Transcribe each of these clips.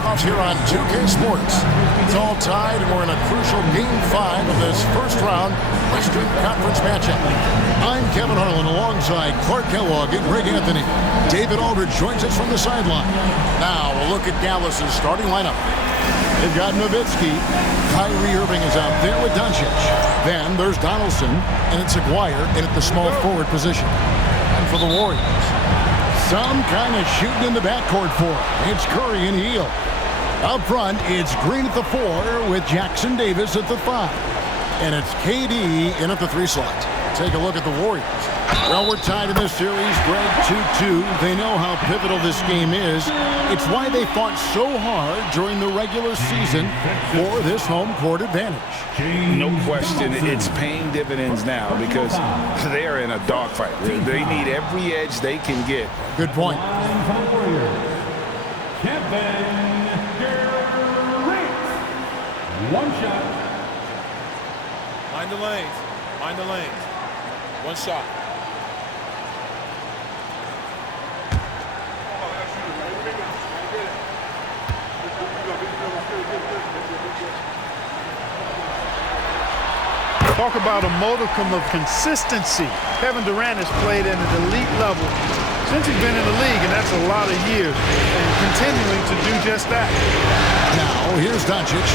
playoffs here on 2K Sports. It's all tied, and we're in a crucial Game 5 of this first-round Western Conference matchup. I'm Kevin Harlan alongside Clark Kellogg and Greg Anthony. David Aldridge joins us from the sideline. Now, a look at Dallas's starting lineup. They've got Nowitzki. Kyrie Irving is out there with Doncic. Then there's Donaldson, and it's Aguirre in at the small forward position. And for the Warriors, some kind of shooting in the backcourt for him. It's Curry and Hield. Up front, it's Green at the 4 with Jackson Davis at the 5. And it's KD in at the 3 slot. Take a look at the Warriors. Well, we're tied in this series, Greg, 2-2. They know how pivotal this game is. It's why they fought so hard during the regular season for this home court advantage. No question, it's paying dividends now because they are in a dogfight. They need every edge they can get. Good point. One shot. Mind the lanes. Mind the lanes. One shot. Talk about a modicum of consistency. Kevin Durant has played at an elite level since he's been in the league, and that's a lot of years, and continuing to do just that. Now, here's Doncic.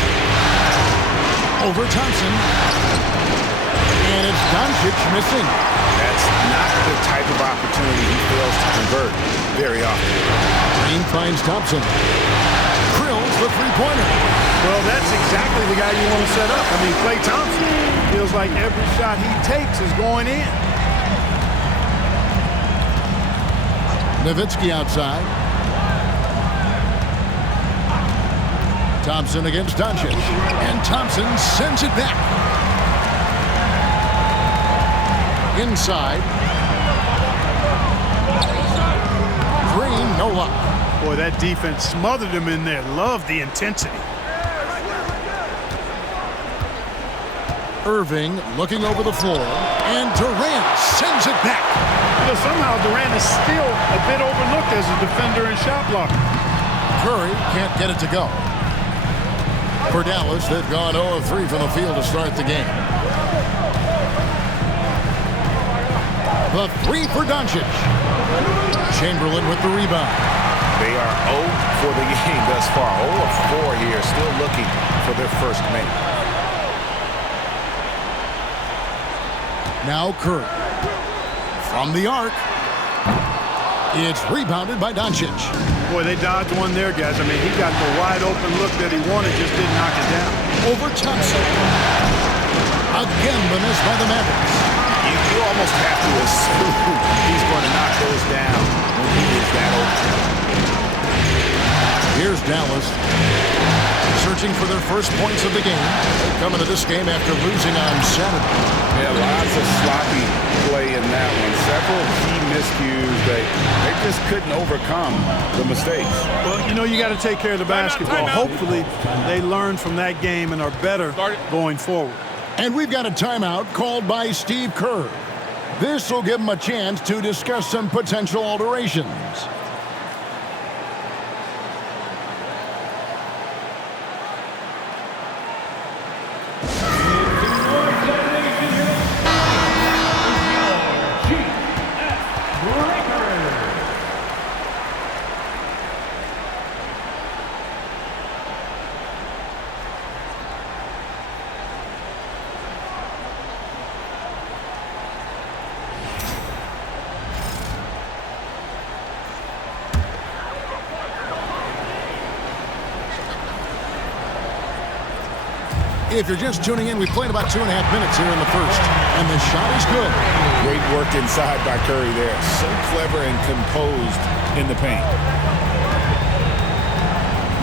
Over Thompson. And it's Doncic missing. That's not the type of opportunity he fails to convert very often. Green finds Thompson. Drills the three-pointer. Well, that's exactly the guy you want to set up. I mean, Klay Thompson feels like every shot he takes is going in. Nowitzki outside. Thompson against Doncic. And Thompson sends it back. Inside. Green, no luck. Boy, that defense smothered him in there. Love the intensity. Irving looking over the floor. And Durant sends it back. You know, somehow Durant is still a bit overlooked as a defender and shot blocker. Curry can't get it to go. For Dallas, they've gone 0 of 3 from the field to start the game. The 3 for Doncic. Chamberlain with the rebound. They are 0 for the game thus far. 0 of 4 here, still looking for their first make. Now Curry. From the arc. It's rebounded by Doncic. Boy, they dodged one there, guys. I mean, he got the wide open look that he wanted, just didn't knock it down. Over Thompson. Again, the miss by the Mavericks. You almost have to assume he's going to knock those down when he is that open. Here's Dallas. Searching for their first points of the game. They come into this game after losing on Saturday. Yeah, lots of sloppy play in that one. Several key miscues. They just couldn't overcome the mistakes. Well, you know, you got to take care of the basketball. Hopefully, they learn from that game and are better going forward. And we've got a timeout called by Steve Kerr. This will give him a chance to discuss some potential alterations. If you're just tuning in, we played about 2.5 minutes here in the first, and the shot is good. Great work inside by Curry there. So clever and composed in the paint.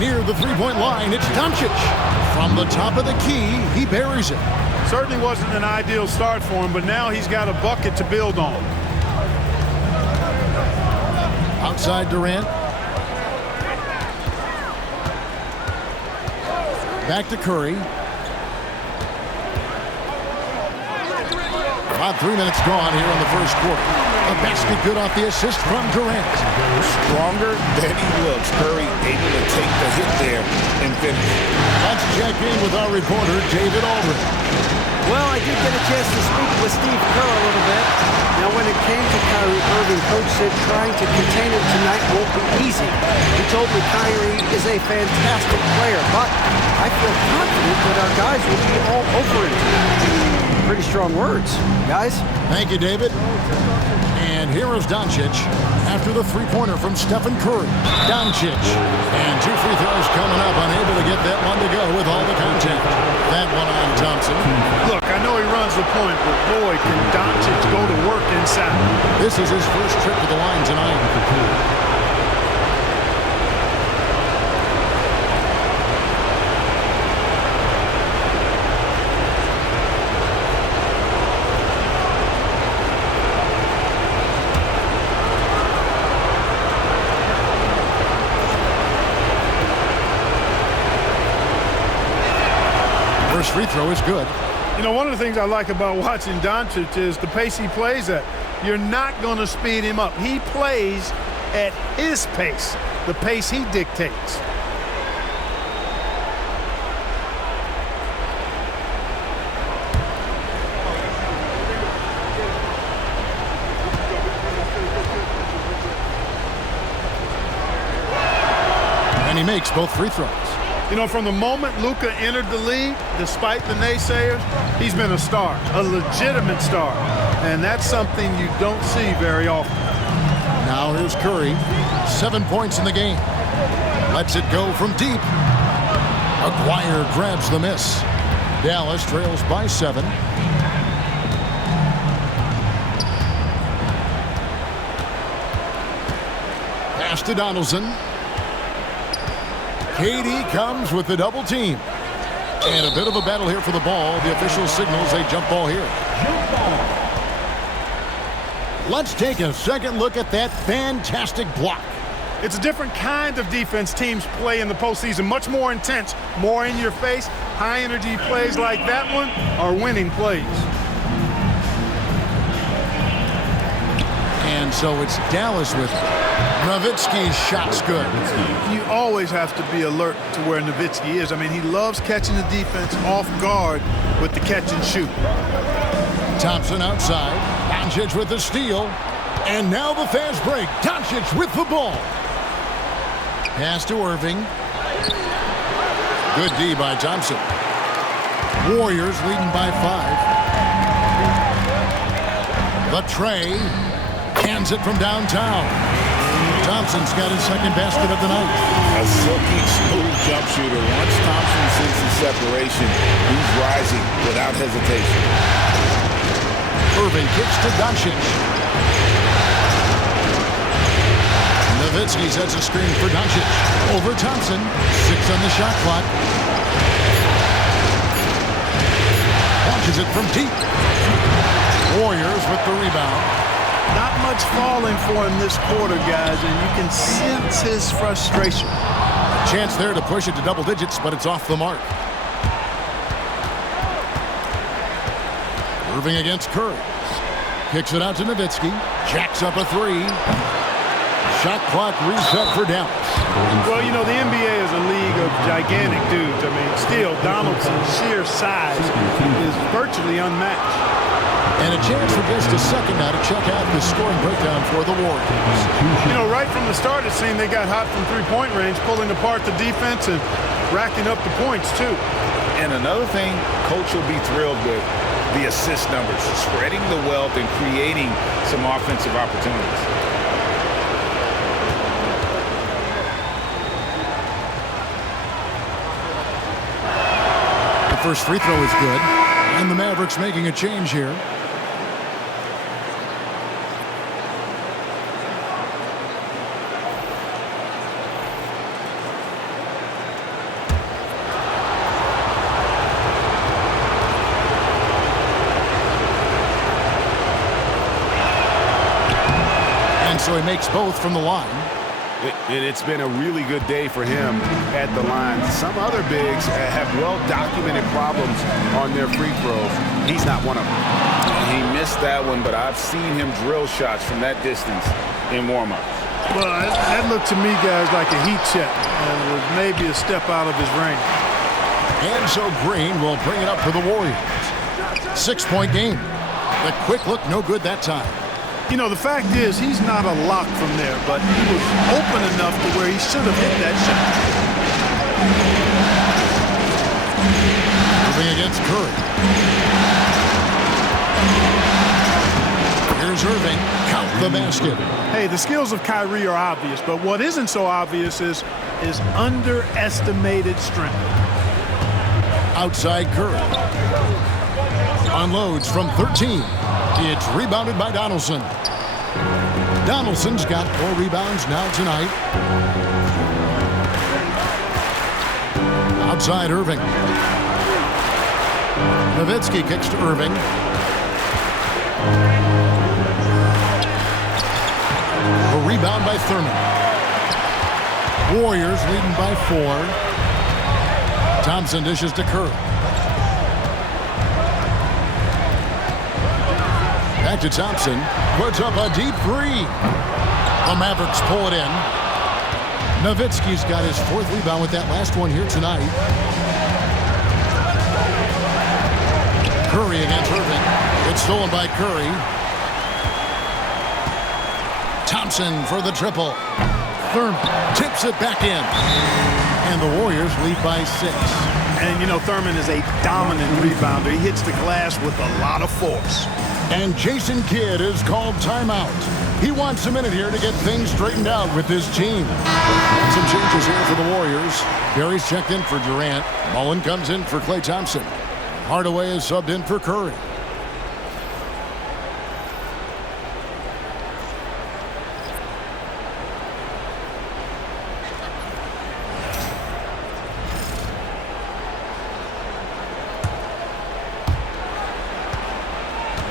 Near the three-point line, it's Doncic. From the top of the key, he buries it. Certainly wasn't an ideal start for him, but now he's got a bucket to build on. Outside Durant. Back to Curry. About 3 minutes gone here in the first quarter. A basket good off the assist from Durant. Stronger than he looks. Curry able to take the hit there and finish. Let's check in with our reporter, David Aldridge. Well, I did get a chance to speak with Steve Kerr a little bit. Now, when it came to Kyrie Irving, Coach said trying to contain him tonight won't be easy. He told me Kyrie is a fantastic player, but I feel confident that our guys will be all over him tonight. Pretty strong words, guys. Thank you, David. And here is Doncic after the three-pointer from Stephen Curry. Doncic. And 2 free throws coming up, unable to get that one to go with all the contact. That one on Thompson. Look, I know he runs the point, but boy, can Doncic go to work inside. This is his first trip to the line tonight. First free throw is good. You know, one of the things I like about watching Doncic is the pace he plays at. You're not going to speed him up. He plays at his pace, the pace he dictates. And he makes both free throws. You know, from the moment Luka entered the league, despite the naysayers, he's been a star, a legitimate star. And that's something you don't see very often. Now here's Curry. 7 points in the game. Lets it go from deep. Aguirre grabs the miss. Dallas trails by 7. Pass to Donaldson. KD comes with the double team. And a bit of a battle here for the ball. The official signals a jump ball here. Let's take a second look at that fantastic block. It's a different kind of defense teams play in the postseason. Much more intense, more in your face. High energy plays like that one are winning plays. And so it's Dallas with Nowitzki's shot's good. You always have to be alert to where Nowitzki is. I mean, he loves catching the defense off guard with the catch and shoot. Thompson outside. Doncic with the steal. And now the fast break. Doncic with the ball. Pass to Irving. Good D by Thompson. Warriors leading by 5. The tray. Hands it from downtown. Thompson's got his second basket of the night. A silky, smooth jump shooter. Once Thompson senses separation, he's rising without hesitation. Irving kicks to Doncic. Nowitzki sets a screen for Doncic. Over Thompson. 6 on the shot clock. Launches it from deep. Warriors with the rebound. Not much falling for him this quarter, guys, and you can sense his frustration. Chance there to push it to double digits, but it's off the mark. Irving against Curry. Kicks it out to Nowitzki. Jacks up a 3. Shot clock reset for Dallas. Well, you know, the NBA is a league of gigantic dudes. I mean, still, Donaldson's sheer size is virtually unmatched. And a chance for just a second now to check out the scoring breakdown for the Warriors. You know, right from the start, it seemed they got hot from three-point range, pulling apart the defense and racking up the points, too. And another thing Coach will be thrilled with, the assist numbers, spreading the wealth and creating some offensive opportunities. The first free throw is good, and the Mavericks making a change here. So he makes both from the line. It's been a really good day for him at the line. Some other bigs have well-documented problems on their free throws. He's not one of them. He missed that one, but I've seen him drill shots from that distance in warm-up. Well, that looked to me, guys, like a heat check. And was maybe a step out of his range. And so Green will bring it up for the Warriors. 6-point game. The quick look, no good that time. You know, the fact is, he's not a lock from there, but he was open enough to where he should have hit that shot. Moving against Curry. Here's Irving. Count the basket. Hey, the skills of Kyrie are obvious, but what isn't so obvious is his underestimated strength. Outside Curry. Unloads from 13. It's rebounded by Donaldson. Donaldson's got 4 rebounds now tonight. Outside Irving. Nowitzki kicks to Irving. A rebound by Thurman. Warriors leading by 4. Thompson dishes to Curry. Back to Thompson. Puts up a deep 3. The Mavericks pull it in. Nowitzki's got his 4th rebound with that last one here tonight. Curry against Irving. It's stolen by Curry. Thompson for the triple. Thurman tips it back in. And the Warriors lead by 6. And, you know, Thurman is a dominant rebounder. He hits the glass with a lot of force. And Jason Kidd is called timeout. He wants a minute here to get things straightened out with his team. Some changes here for the Warriors. Barry's checked in for Durant. Mullen comes in for Klay Thompson. Hardaway is subbed in for Curry.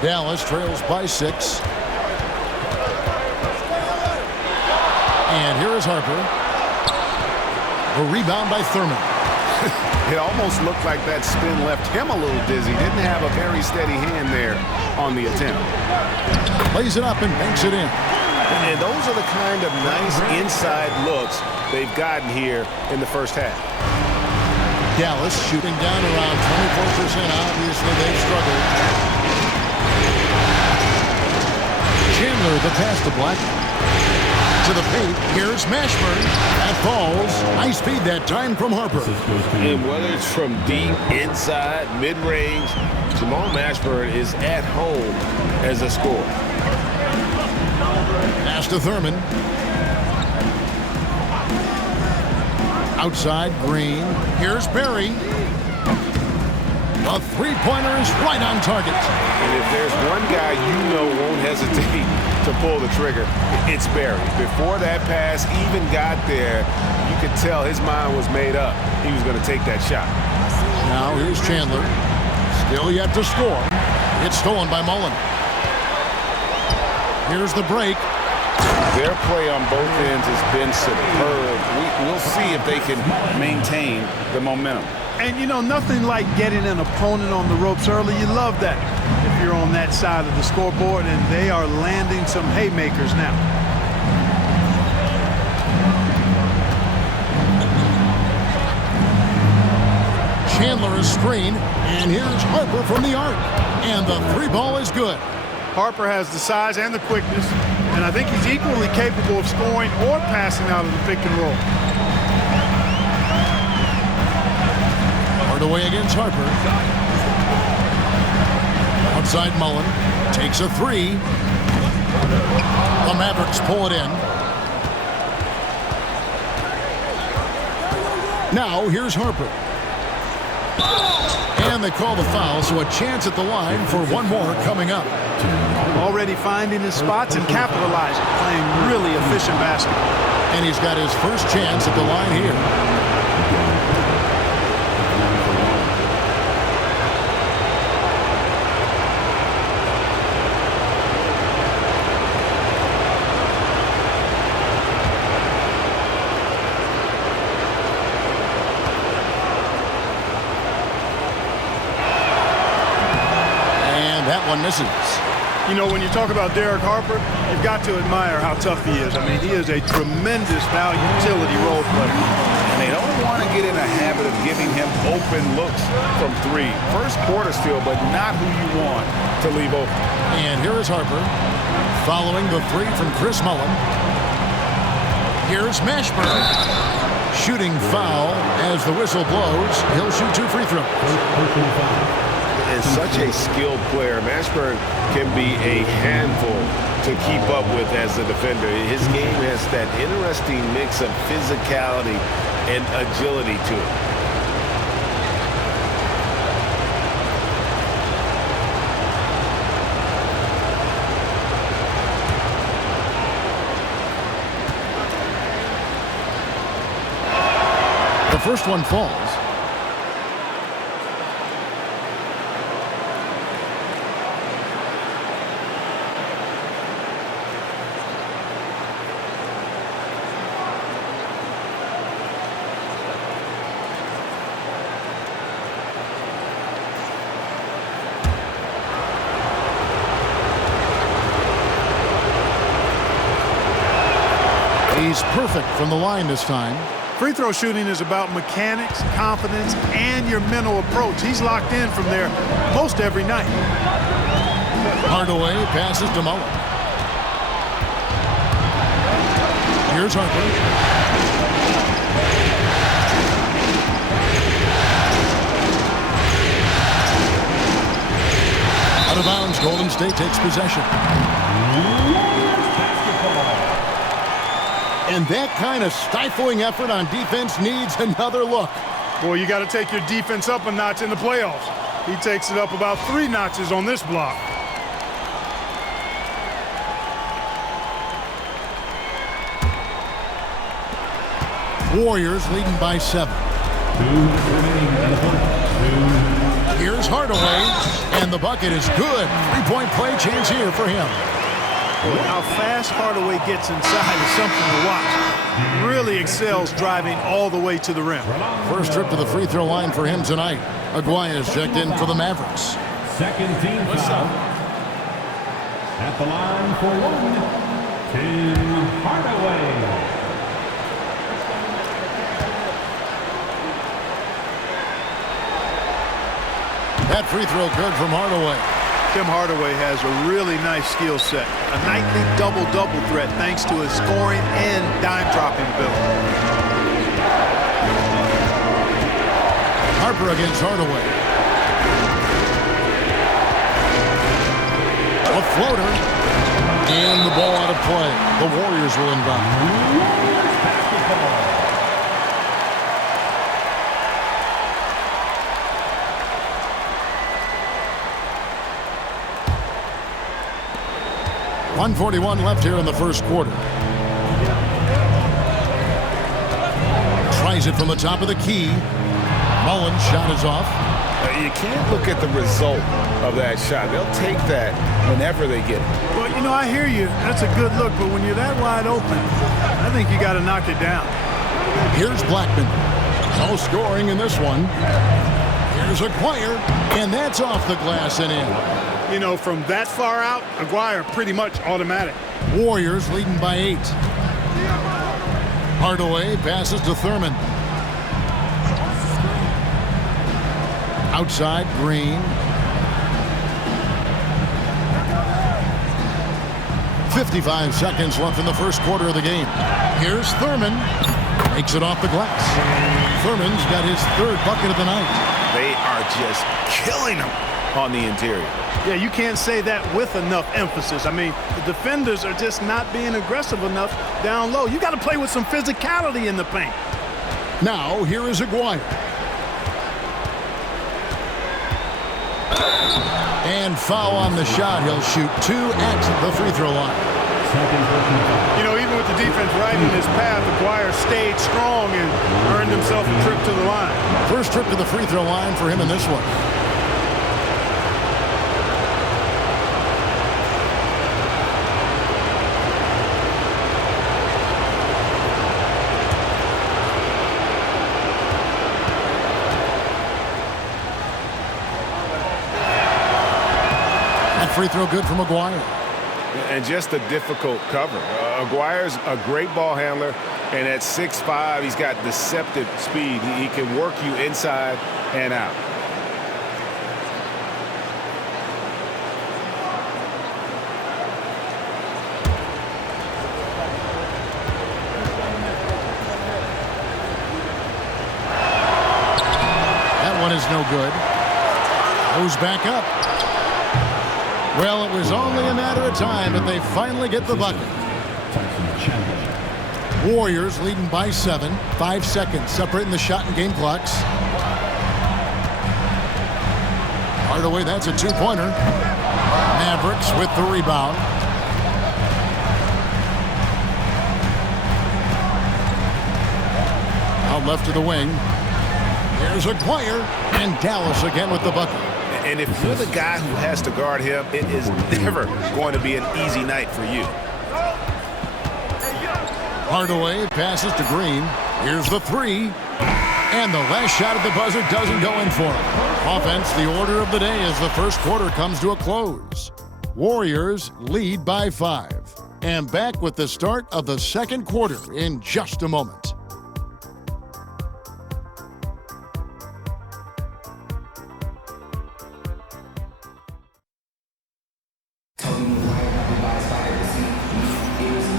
Dallas trails by 6. And here is Harper. A rebound by Thurman. It almost looked like that spin left him a little dizzy. Didn't have a very steady hand there on the attempt. Plays it up and banks it in. And those are the kind of nice inside looks they've gotten here in the first half. Dallas shooting down around 24%. Obviously, they've struggled. Chandler, the pass to Black. To the paint. Here's Mashburn. That falls. High speed that time from Harper. And whether it's from deep, inside, mid-range, Jamal Mashburn is at home as a scorer. Pass to Thurman. Outside, Green. Here's Barry. The three-pointer is right on target. And if there's one guy you know won't hesitate to pull the trigger, it's Barry. Before that pass even got there, you could tell his mind was made up. He was going to take that shot. Now here's Chandler. Still yet to score. It's stolen by Mullen. Here's the break. Their play on both ends has been superb. We'll see if they can maintain the momentum. And, you know, nothing like getting an opponent on the ropes early. You love that if you're on that side of the scoreboard, and they are landing some haymakers now. Chandler is screened, and here's Harper from the arc. And the 3-ball is good. Harper has the size and the quickness, and I think he's equally capable of scoring or passing out of the pick and roll. Hardaway against Harper. Outside Mullen. Takes a 3. The Mavericks pull it in. Now here's Harper. And they call the foul, so a chance at the line for one more coming up. Already finding his spots and capitalizing, playing really efficient basketball. And he's got his first chance at the line here. one misses. You know, when you talk about Derek Harper, you've got to admire how tough he is. I mean, he is a tremendous utility role player. And they don't want to get in a habit of giving him open looks from three. First quarter still, but not who you want to leave open. And here is Harper following the three from Chris Mullin. Here's Mashburn. Shooting foul as the whistle blows. He'll shoot 2 free throws. Is such a skilled player. Mashburn can be a handful to keep up with as a defender. His game has that interesting mix of physicality and agility to it. The first one falls. He's perfect from the line this time. Free throw shooting is about mechanics, confidence, and your mental approach. He's locked in from there most every night. Hardaway passes to Mullin. Here's Harper. Out of bounds, Golden State takes possession. And that kind of stifling effort on defense needs another look. Boy, you got to take your defense up a notch in the playoffs. He takes it up about 3 notches on this block. Warriors leading by 7. Here's Hardaway, and the bucket is good. 3-point play chance here for him. How fast Hardaway gets inside is something to watch. Really excels driving all the way to the rim. First trip to the free throw line for him tonight. Aguaya's checked in for the Mavericks. Second team foul. At the line for 1, Tim Hardaway. That free throw good from Hardaway. Tim Hardaway has a really nice skill set. A nightly double-double threat thanks to his scoring and dime-dropping ability. Harper against Hardaway. A floater. And the ball out of play. The Warriors will inbound. .141 left here in the first quarter. Tries it from the top of the key. Mullin's shot is off. You can't look at the result of that shot. They'll take that whenever they get it. Well, you know, I hear you. That's a good look, but when you're that wide open, I think you got to knock it down. Here's Blackman. No scoring in this one. Here's Aguirre, and that's off the glass and in. You know, from that far out, Aguirre pretty much automatic. Warriors leading by 8. Hardaway passes to Thurman. Outside, Green. 55 seconds left in the first quarter of the game. Here's Thurman. Makes it off the glass. Thurman's got his 3rd bucket of the night. They are just killing him on the interior. Yeah, you can't say that with enough emphasis. I mean, the defenders are just not being aggressive enough down low. You got to play with some physicality in the paint. Now, here is Aguirre. And foul on the shot. He'll shoot 2 at the free throw line. You know, even with the defense right in his path, Aguirre stayed strong and earned himself a trip to the line. First trip to the free throw line for him in this one. free throw good from Maguire. And just a difficult cover. Aguirre's a great ball handler, and at 6'5", he's got deceptive speed. He can work you inside and out. That one is no good. Goes back up. Well, it was only a matter of time, but they finally get the bucket. Warriors leading by 7. 5 seconds separating the shot and game clocks. Hardaway, that's a two-pointer. Mavericks with the rebound. Out left to the wing. Here's Aguirre, and Dallas again with the bucket. And if you're the guy who has to guard him, it is never going to be an easy night for you. Hardaway passes to Green. Here's the three. And the last shot at the buzzer doesn't go in for him. Offense, the order of the day as the first quarter comes to a close. Warriors lead by 5. And back with the start of the second quarter in just a moment.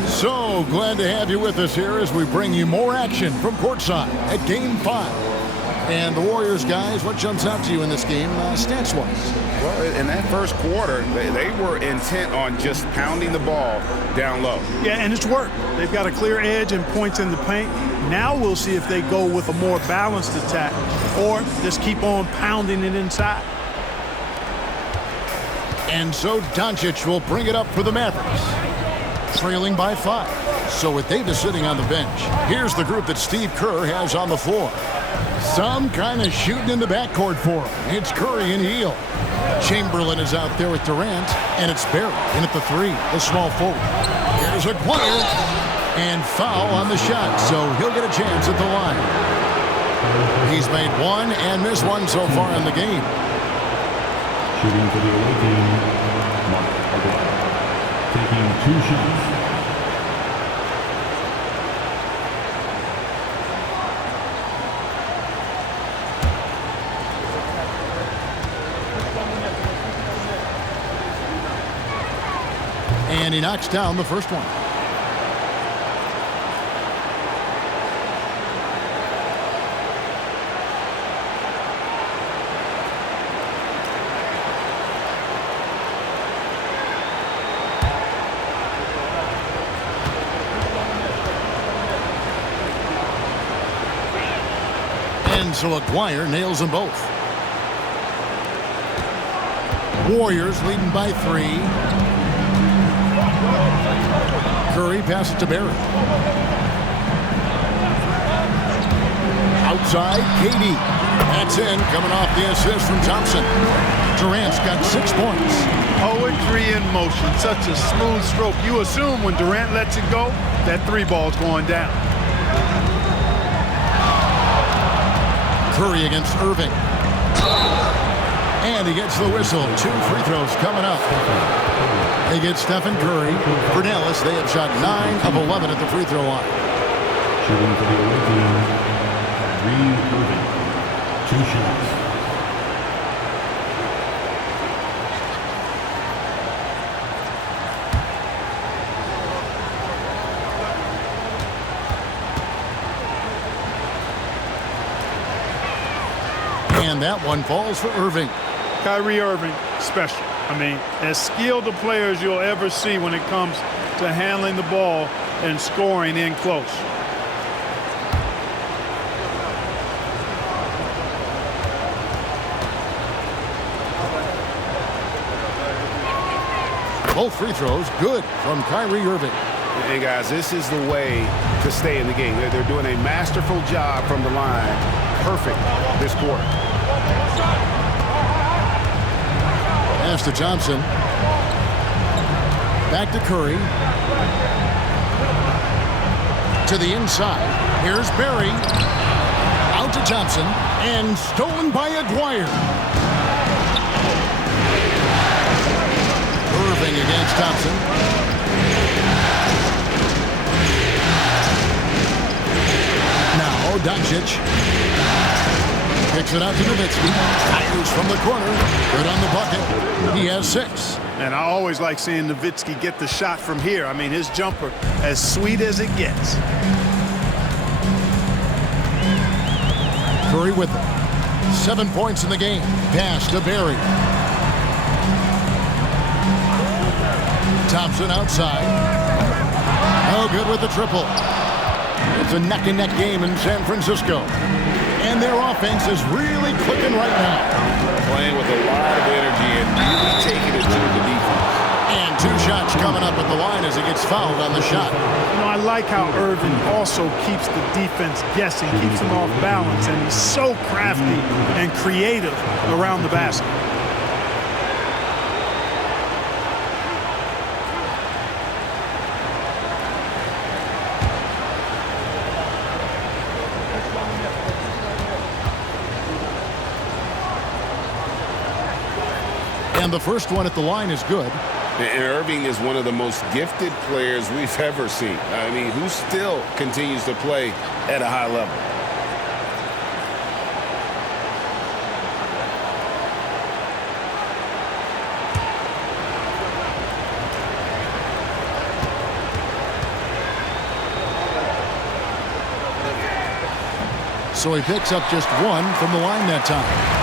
So glad to have you with us here as we bring you more action from courtside at Game 5. And the Warriors, guys, what jumps out to you in this game stats-wise? Well, in that first quarter, they were intent on just pounding the ball down low. Yeah, and it's worked. They've got a clear edge and points in the paint. Now we'll see if they go with a more balanced attack or just keep on pounding it inside. And so Doncic will bring it up for the Mavericks. Trailing by 5. So with Davis sitting on the bench, here's the group that Steve Kerr has on the floor. Some kind of shooting in the backcourt for him. It's Curry and Hield. Chamberlain is out there with Durant, and it's Barry in at the 3, the small forward. Here's Aguirre, and foul on the shot, so he'll get a chance at the line. He's made one and missed one so far in the game. Shooting for the away team, Mark Aguirre. Taking 2 shots. And he knocks down the first one. And so Aguirre nails them both. Warriors leading by 3. Curry passes to Barry. Outside, KD. That's in, coming off the assist from Thompson. Durant's got 6 points. Poetry in motion, such a smooth stroke. You assume when Durant lets it go, that 3 ball's going down. Curry against Irving. And he gets the whistle. 2 free throws coming up. They get Stephen Curry. For Dallas, they have shot 9 of 11 at the free throw line. Shooting for the away team, Kyrie Irving. 2 shots. And that one falls for Irving. Kyrie Irving, special. I mean, as skilled a player as you'll ever see when it comes to handling the ball and scoring in close. Both free throws good from Kyrie Irving. Hey, guys, this is the way to stay in the game. They're doing a masterful job from the line. Perfect this quarter. Pass to Thompson. Back to Curry. To the inside. Here's Barry. Out to Thompson. And stolen by Aguirre. Irving against Thompson. Now Doncic. Kicks it out to Nowitzki. Fires from the corner. Good on the bucket. He has 6. And I always like seeing Nowitzki get the shot from here. I mean, his jumper, as sweet as it gets. Curry with it. 7 points in the game. Pass to Barry. Thompson outside. No good with the triple. It's a neck-and-neck game in San Francisco. And their offense is really clicking right now. Playing with a lot of energy and really taking it to the defense. And 2 shots coming up at the line as he gets fouled on the shot. You know, I like how Irving also keeps the defense guessing, keeps them off balance, and he's so crafty and creative around the basket. And the first one at the line is good. And Irving is one of the most gifted players we've ever seen. I mean, who still continues to play at a high level. So he picks up just 1 from the line that time.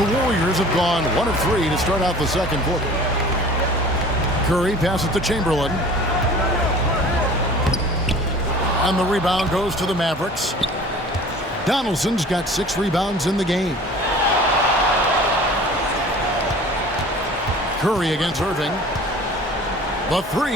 The Warriors have gone 1 of 3 to start out the second quarter. Curry passes to Chamberlain. And the rebound goes to the Mavericks. Donaldson's got 6 rebounds in the game. Curry against Irving. The 3.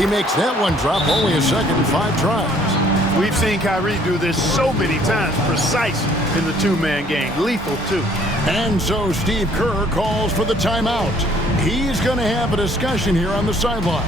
He makes that one drop. Only a second, 5 tries. We've seen Kyrie do this so many times, precise in the 2-man game. Lethal, too. And so Steve Kerr calls for the timeout. He's going to have a discussion here on the sideline.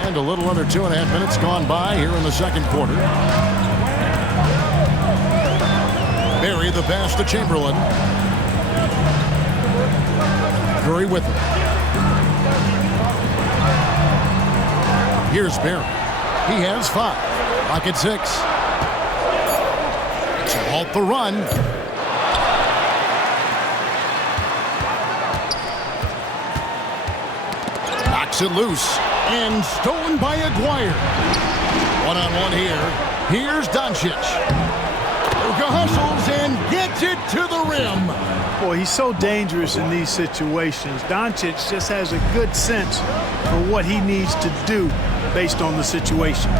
And a little under 2.5 minutes gone by here in the second quarter. Barry the pass to Chamberlain. Curry with it. Here's Barry. He has 5. Pocket 6. To halt the run. Knocks it loose. And stolen by Aguirre. One-on-one here. Here's Doncic. Luka hustles and gets it to the rim. Boy, he's so dangerous in these situations. Doncic just has a good sense for what he needs to do based on the situation.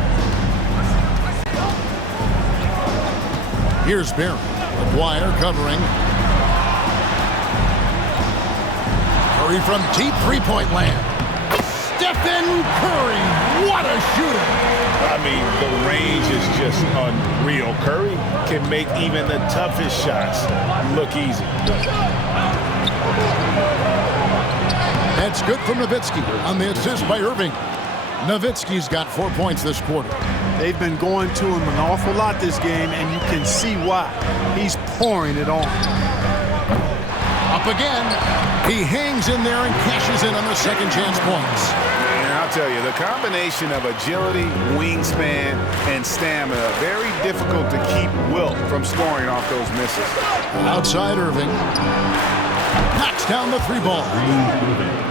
Here's Barry. Aguirre covering. Curry from deep three-point land. Stephen Curry, what a shooter. I mean, the range is just unreal. Curry can make even the toughest shots look easy. That's good from Nowitzki on the assist by Irving. Nowitzki's got 4 points this quarter. They've been going to him an awful lot this game, and you can see why. He's pouring it on. Up again. He hangs in there and cashes in on the second chance points. And I'll tell you, the combination of agility, wingspan, and stamina, very difficult to keep Wilt from scoring off those misses. Outside Irving. Knocks down the 3 ball.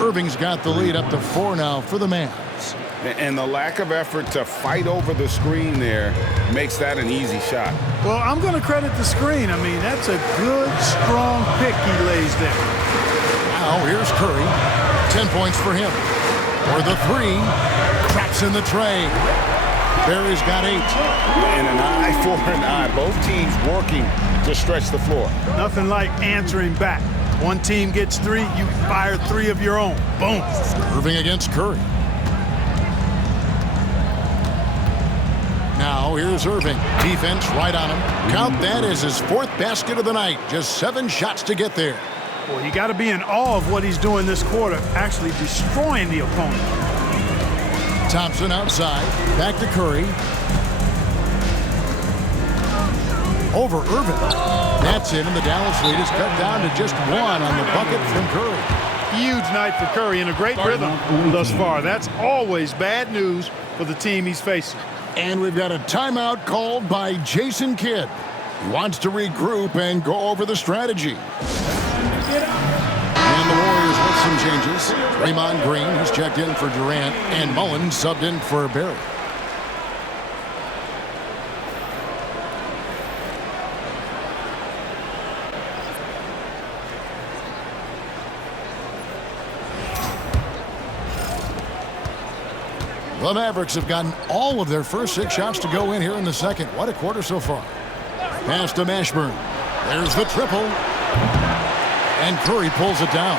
Irving's got the lead up to 4 now for the Mavs. And the lack of effort to fight over the screen there makes that an easy shot. Well, I'm going to credit the screen. I mean, that's a good, strong pick he lays there. Now here's Curry. 10 points for him. For the 3. Traps in the tray. Barry's got 8. And an eye for an eye. Both teams working to stretch the floor. Nothing like answering back. One team gets 3, you fire 3 of your own. Boom. Irving against Curry. Now here's Irving. Defense right on him. Count that as his 4th basket of the night. Just 7 shots to get there. Well, you got to be in awe of what he's doing this quarter, actually destroying the opponent. Thompson outside. Back to Curry. Over Irving. That's it, and the Dallas lead is cut down to just 1 on the bucket from Curry. Huge night for Curry and a great rhythm thus far. That's always bad news for the team he's facing. And we've got a timeout called by Jason Kidd. He wants to regroup and go over the strategy. And the Warriors with some changes. Draymond Green has checked in for Durant, and Mullen subbed in for Barry. The Mavericks have gotten all of their first 6 shots to go in here in the second. What a quarter so far. Pass to Mashburn. There's the triple. And Curry pulls it down.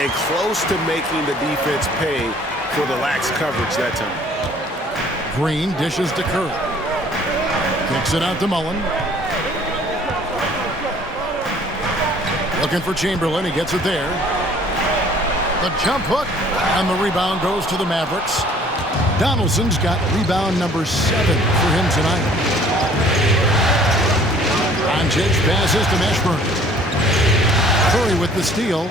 And close to making the defense pay for the lax coverage that time. Green dishes to Curry. Kicks it out to Mullen. Looking for Chamberlain. He gets it there. The jump hook. And the rebound goes to the Mavericks. Donaldson's got rebound number 7 for him tonight. Doncic passes to Mashburn. Curry with the steal.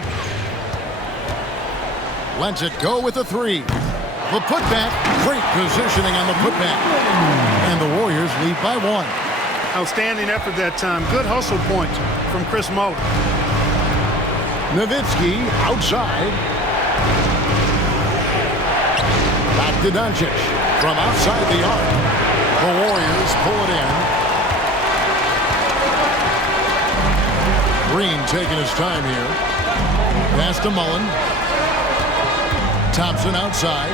Lets it go with the 3. The putback. Great positioning on the putback. And the Warriors lead by 1. Outstanding effort that time. Good hustle points from Chris Muller. Nowitzki outside. Back to Doncic from outside the arc. The Warriors pull it in. Green taking his time here. Pass to Mullen. Thompson outside.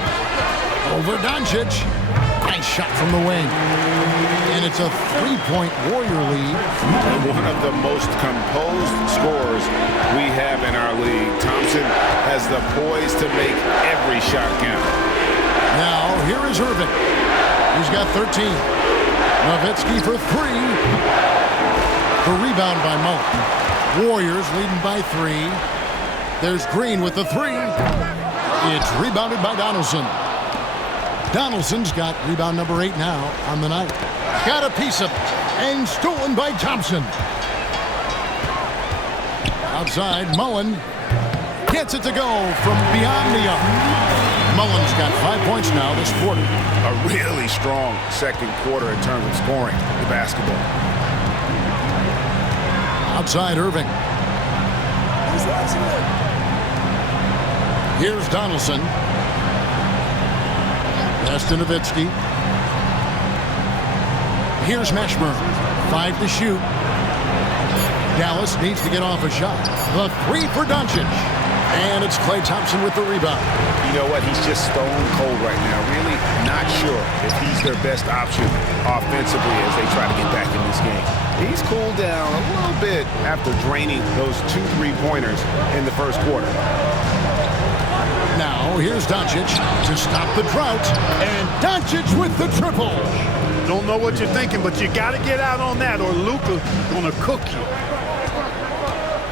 Over Doncic. Nice shot from the wing. And it's a 3-point Warrior lead. And one of the most composed scorers we have in our league. Thompson has the poise to make every shot count. Now, here is Irving. He's got 13. Nowitzki for 3. The rebound by Mullen. Warriors leading by 3. There's Green with the 3. It's rebounded by Donaldson. Donaldson's got rebound number 8 now on the night. Got a piece of it. And stolen by Thompson. Outside, Mullen gets it to go from beyond the arc. Mullen's got 5 points now this quarter. A really strong second quarter in terms of scoring the basketball. Outside Irving. Here's Donaldson. Pass to Nowitzki. Here's Mashburn. 5 to shoot. Dallas needs to get off a shot. The 3 for Doncic. And it's Klay Thompson with the rebound. You know what? He's just stone cold right now. Really not sure if he's their best option offensively as they try to get back in this game. He's cooled down a little bit after draining those 2 3-pointers in the first quarter. Now here's Doncic to stop the drought. And Doncic with the triple. Don't know what you're thinking, but you got to get out on that or Luka gonna cook you.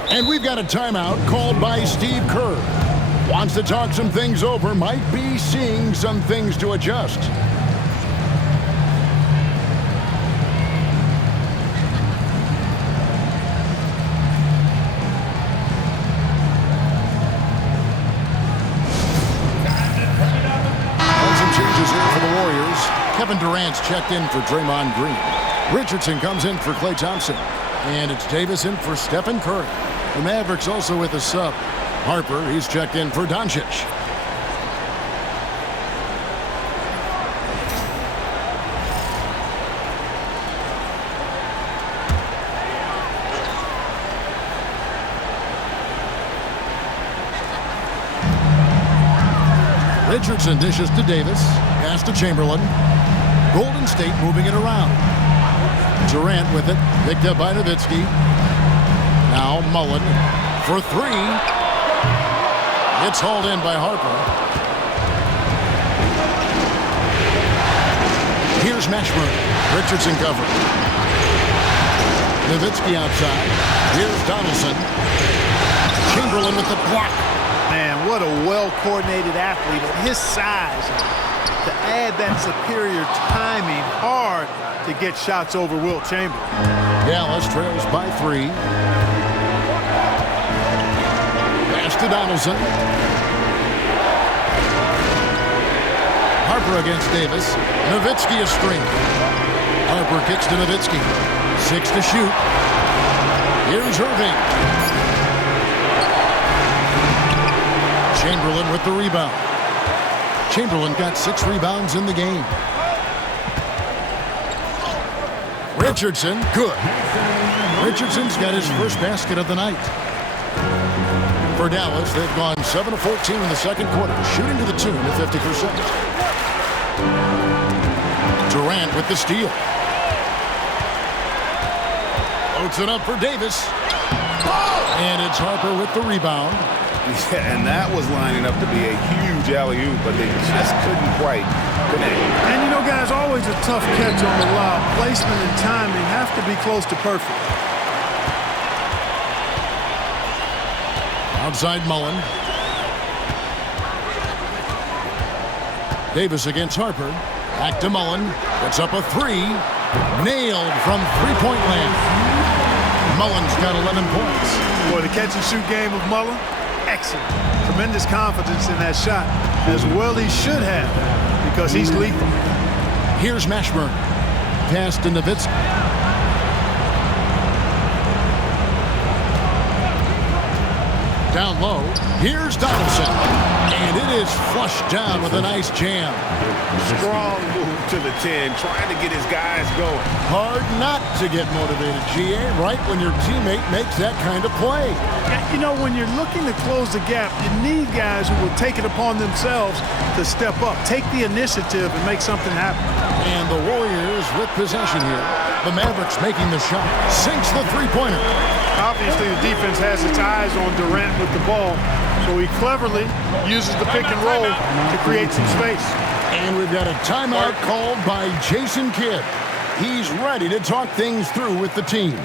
And we've got a timeout called by Steve Kerr. Wants to talk some things over, might be seeing some things to adjust. Some changes here for the Warriors. Kevin Durant's checked in for Draymond Green. Richardson comes in for Klay Thompson. And it's Davis in for Stephen Curry. The Mavericks also with a sub. Harper, he's checked in for Doncic. Richardson dishes to Davis. Pass to Chamberlain. Golden State moving it around. Durant with it. Picked up by Nowitzki. Now Mullen for 3. It's hauled in by Harper. Here's Here's Mashburn. Richardson covered. Nowitzki outside. Here's Donaldson. Chamberlain with the block. Man, what a well-coordinated athlete at his size. To add that superior timing, hard to get shots over Wilt Chamberlain. Dallas trails by 3. Pass to Donaldson. Harper against Davis. Nowitzki a string. Harper kicks to Nowitzki. 6 to shoot. Here's Irving. Chamberlain with the rebound. Chamberlain got 6 rebounds in the game. Richardson, good. Richardson's got his first basket of the night. For Dallas, they've gone 7 of 14 in the second quarter, shooting to the tune of 50%. Durant with the steal. Loads it up for Davis. And it's Harper with the rebound. Yeah, and that was lining up to be a huge alley-oop, but they just couldn't quite connect. And you know, guys, always a tough catch on the lob. Placement and timing have to be close to perfect. Outside Mullen. Davis against Harper. Back to Mullen. Puts up a 3. Nailed from three-point land. Mullen's got 11 points. Boy, the catch-and-shoot game of Mullen, excellent. Tremendous confidence in that shot, as well he should have, because he's lethal. Here's Mashburn. Pass to Nowitzki. Down low. Here's Donaldson. And it is flushed down with a nice jam. Strong move to the 10, trying to get his guys going. Hard not to get motivated, GA, right when your teammate makes that kind of play. You know, when you're looking to close the gap, you need guys who will take it upon themselves to step up, take the initiative, and make something happen. And the Warriors with possession here. The Mavericks making the shot. Sinks the three-pointer. Obviously, the defense has its eyes on Durant with the ball, so he cleverly uses the pick and roll to create some space. And we've got a timeout called by Jason Kidd. He's ready to talk things through with the team.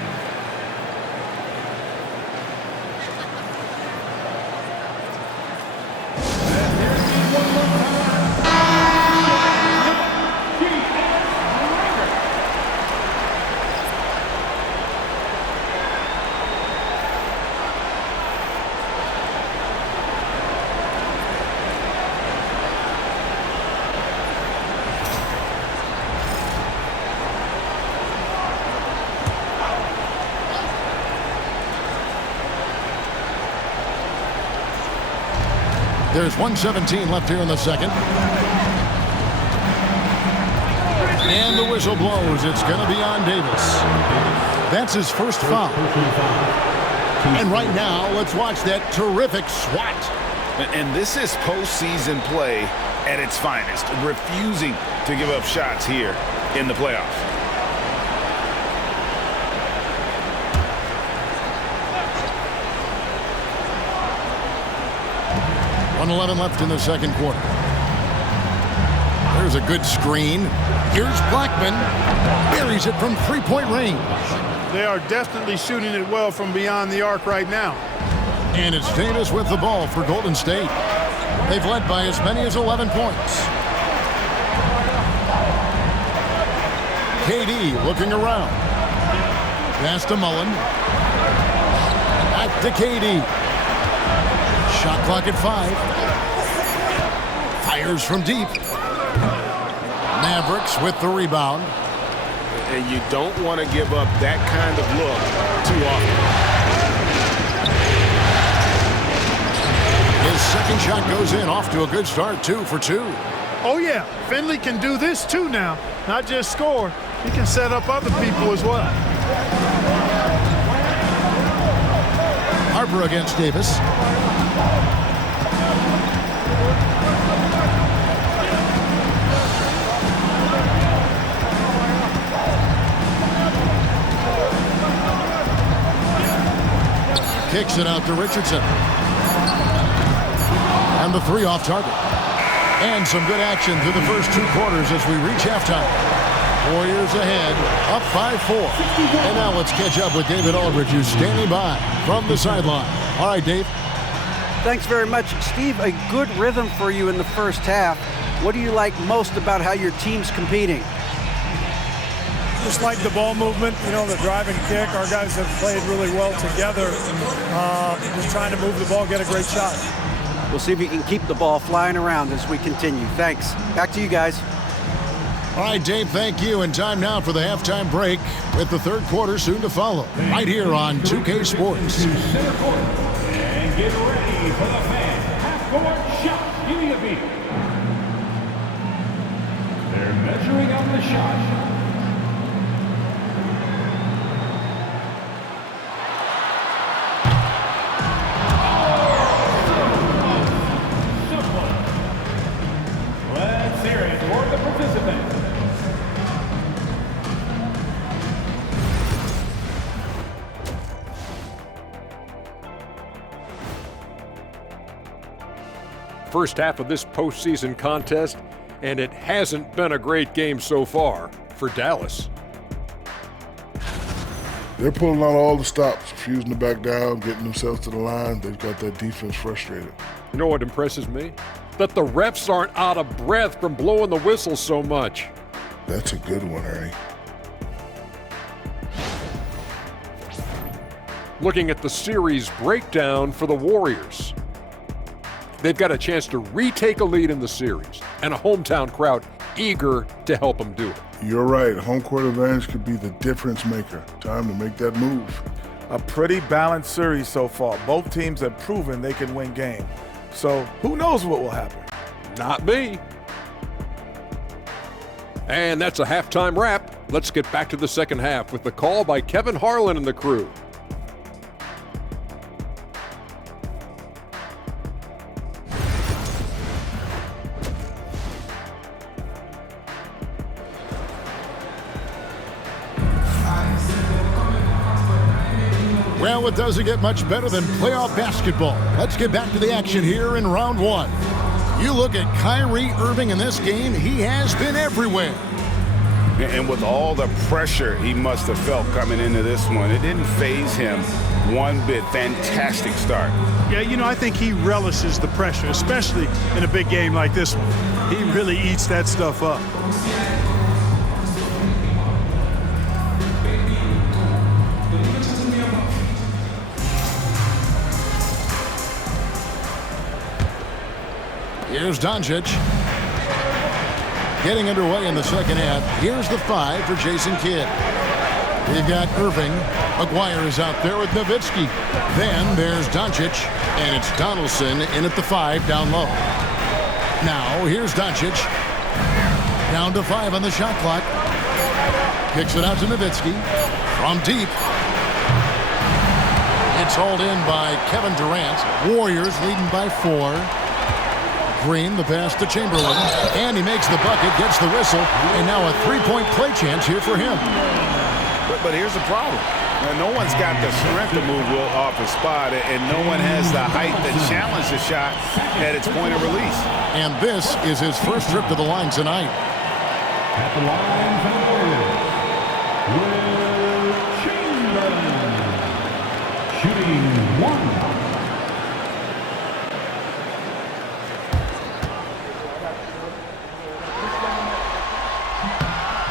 There's 1:17 left here in the second. And the whistle blows. It's going to be on Davis. That's his first foul. And right now, let's watch that terrific swat. And this is postseason play at its finest, refusing to give up shots here in the playoffs. 1:11 left in the second quarter. There's a good screen. Here's Blackman. Buries it from three-point range. They are definitely shooting it well from beyond the arc right now. And it's Davis with the ball for Golden State. They've led by as many as 11 points. KD looking around. Pass to Mullen. Back to KD. Shot clock at 5. Fires from deep. Mavericks with the rebound. And you don't want to give up that kind of look too often. His second shot goes in, off to a good start, 2 for 2. Oh, yeah. Finley can do this, too, now. Not just score. He can set up other people as well. Harper against Davis. Kicks it out to Richardson. And the 3 off target. And some good action through the first 2 quarters as we reach halftime. Warriors ahead, up by 4. And now let's catch up with David Aldridge, who's standing by from the sideline. All right, Dave. Thanks very much, Steve. A good rhythm for you in the first half. What do you like most about how your team's competing? Just like the ball movement, you know, the drive and kick. Our guys have played really well together. Just trying to move the ball, get a great shot. We'll see if you can keep the ball flying around as we continue. Thanks. Back to you guys. All right, Dave, thank you. And time now for the halftime break with the third quarter soon to follow. Right here on 2K Sports. Center court. And get ready for the fans. Half-court shot. Give me a beat. They're measuring on the shot. Let's hear it for the participants. First half of this postseason contest, and it hasn't been a great game so far for Dallas. They're pulling out all the stops, refusing to back down, getting themselves to the line. They've got that defense frustrated. You know what impresses me? That the refs aren't out of breath from blowing the whistle so much. That's a good one, Ernie. Looking at the series breakdown for the Warriors. They've got a chance to retake a lead in the series, and a hometown crowd eager to help them do it. You're right. Home court advantage could be the difference maker. Time to make that move. A pretty balanced series so far. Both teams have proven they can win games. So who knows what will happen? Not me. And that's a halftime wrap. Let's get back to the second half with the call by Kevin Harlan and the crew. Well, it doesn't get much better than playoff basketball. Let's get back to the action here in round one. You look at Kyrie Irving in this game, he has been everywhere. And with all the pressure he must have felt coming into this one, it didn't faze him one bit. Fantastic start. Yeah, you know, I think he relishes the pressure, especially in a big game like this one. He really eats that stuff up. Here's Doncic. Getting underway in the second half. Here's the 5 for Jason Kidd. We've got Irving. McGuire is out there with Nowitzki. Then there's Doncic, and it's Donaldson in at the 5 down low. Now here's Doncic. Down to 5 on the shot clock. Kicks it out to Nowitzki. From deep. It's hauled in by Kevin Durant. Warriors leading by 4. Green, the pass to Chamberlain, and he makes the bucket, gets the whistle, and now a three-point play chance here for him. But here's the problem. Now, no one's got the strength to move Wilt off his spot, and no one has the height to challenge the shot at its point of release. And this is his first trip to the line tonight. At the line for the Warriors, Will Chamberlain. Shooting 1.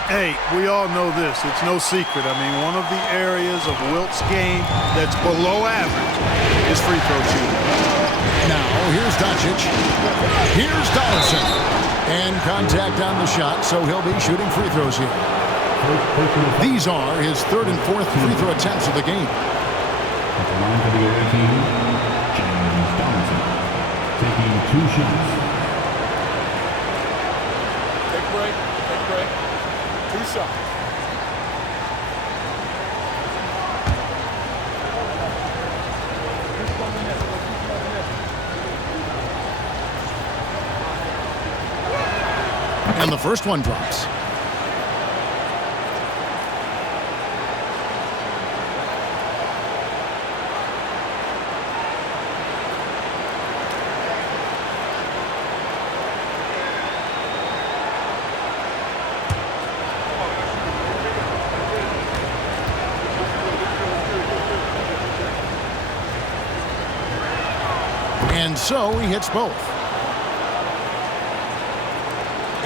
Hey, we all know this. It's no secret. I mean, one of the areas of Wilt's game that's below average is free throw shooting. Now, here's Doncic. Here's Donaldson. And contact on the shot, so he'll be shooting free throws here. These are his third and fourth free throw attempts of the game. At the line for the other team, James Donaldson, taking 2 shots. Take a break. Take a break. 2 shots. And the first one drops. so he hits both.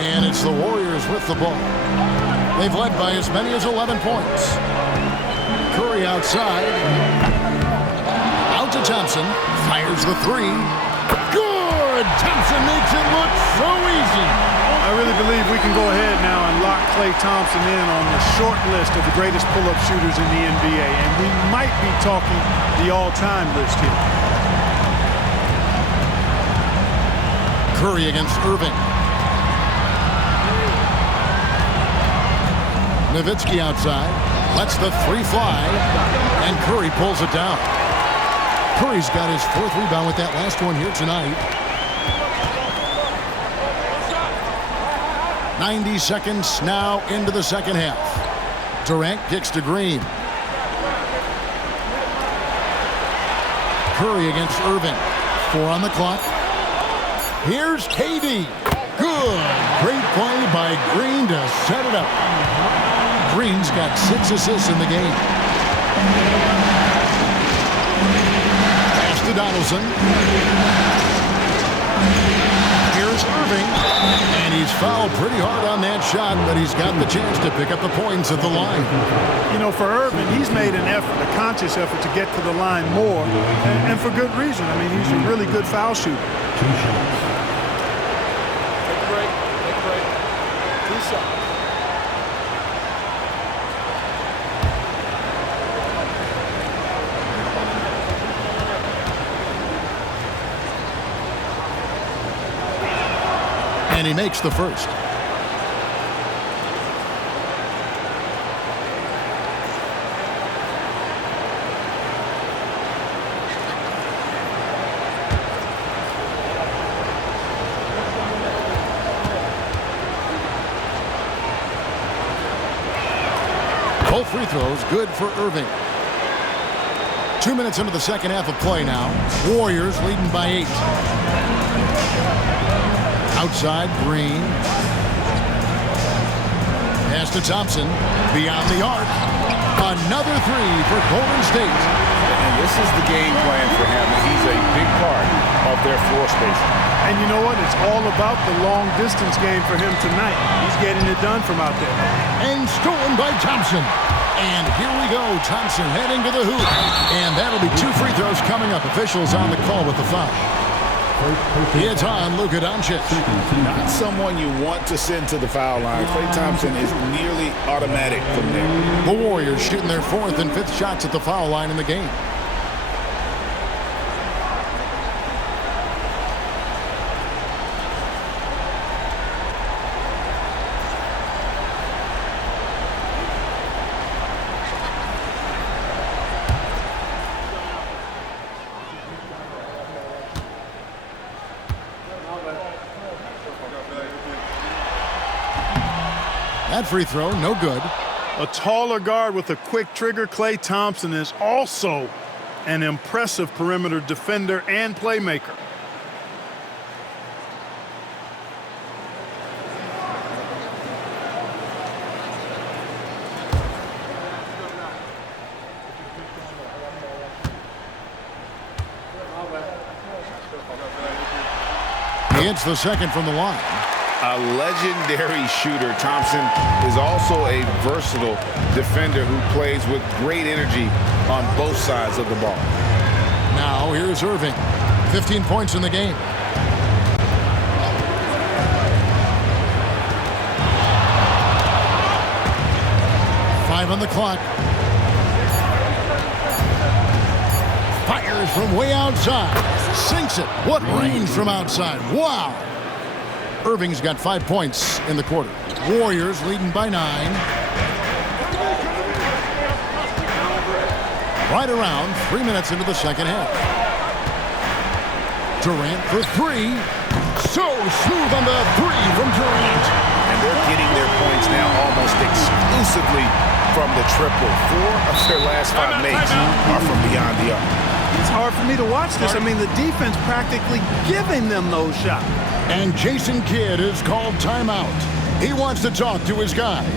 And it's the Warriors with the ball. They've led by as many as 11 points. Curry outside. Out to Thompson. Fires the three. Good! Thompson makes it look so easy. I really believe we can go ahead now and lock Klay Thompson in on the short list of the greatest pull-up shooters in the NBA. And we might be talking the all-time list here. Curry against Irving. Nowitzki outside. Lets the three fly. And Curry pulls it down. Curry's got his 4th rebound with that last one here tonight. 90 seconds now into the second half. Durant kicks to Green. Curry against Irving. 4 on the clock. Here's KD. Good. Great play by Green to set it up. Green's got 6 assists in the game. Pass to Donaldson. Here's Irving. And he's fouled pretty hard on that shot, but he's got the chance to pick up the points at the line. You know, for Irving, he's made an effort, a conscious effort to get to the line more, and for good reason. I mean, he's a really good foul shooter. 2 shots. Take a break. Take a break. 2 shots. And he makes the first. Both free throws good for Irving. 2 minutes into the second half of play now. Warriors leading by 8. Outside, Green. Pass to Thompson. Beyond the arc. Another three for Golden State. And this is the game plan for him. He's a big part of their floor spacing. And you know what? It's all about the long-distance game for him tonight. He's getting it done from out there. And stolen by Thompson. And here we go. Thompson heading to the hoop. And that'll be 2 free throws coming up. Officials on the call with the foul. It's on Luka Doncic. Not someone you want to send to the foul line. Klay Thompson is nearly automatic from there. The Warriors shooting their 4th and 5th shots at the foul line in the game. That free throw, no good. A taller guard with a quick trigger, Klay Thompson, is also an impressive perimeter defender and playmaker. He hits the second from the line. A legendary shooter, Thompson is also a versatile defender who plays with great energy on both sides of the ball. Now here's Irving. 15 points in the game. Five on the clock. Fires from way outside. Sinks it. What range from outside. Wow. Irving's got 5 points in the quarter. Warriors leading by 9. Right around 3 minutes into the second half. Durant for 3. So smooth on the 3 from Durant. And they're getting their points now almost exclusively from the triple. 4 of their last 5 makes are from beyond the arc. It's hard for me to watch this. I mean, the defense practically giving them those shots. And Jason Kidd is called timeout. He wants to talk to his guys.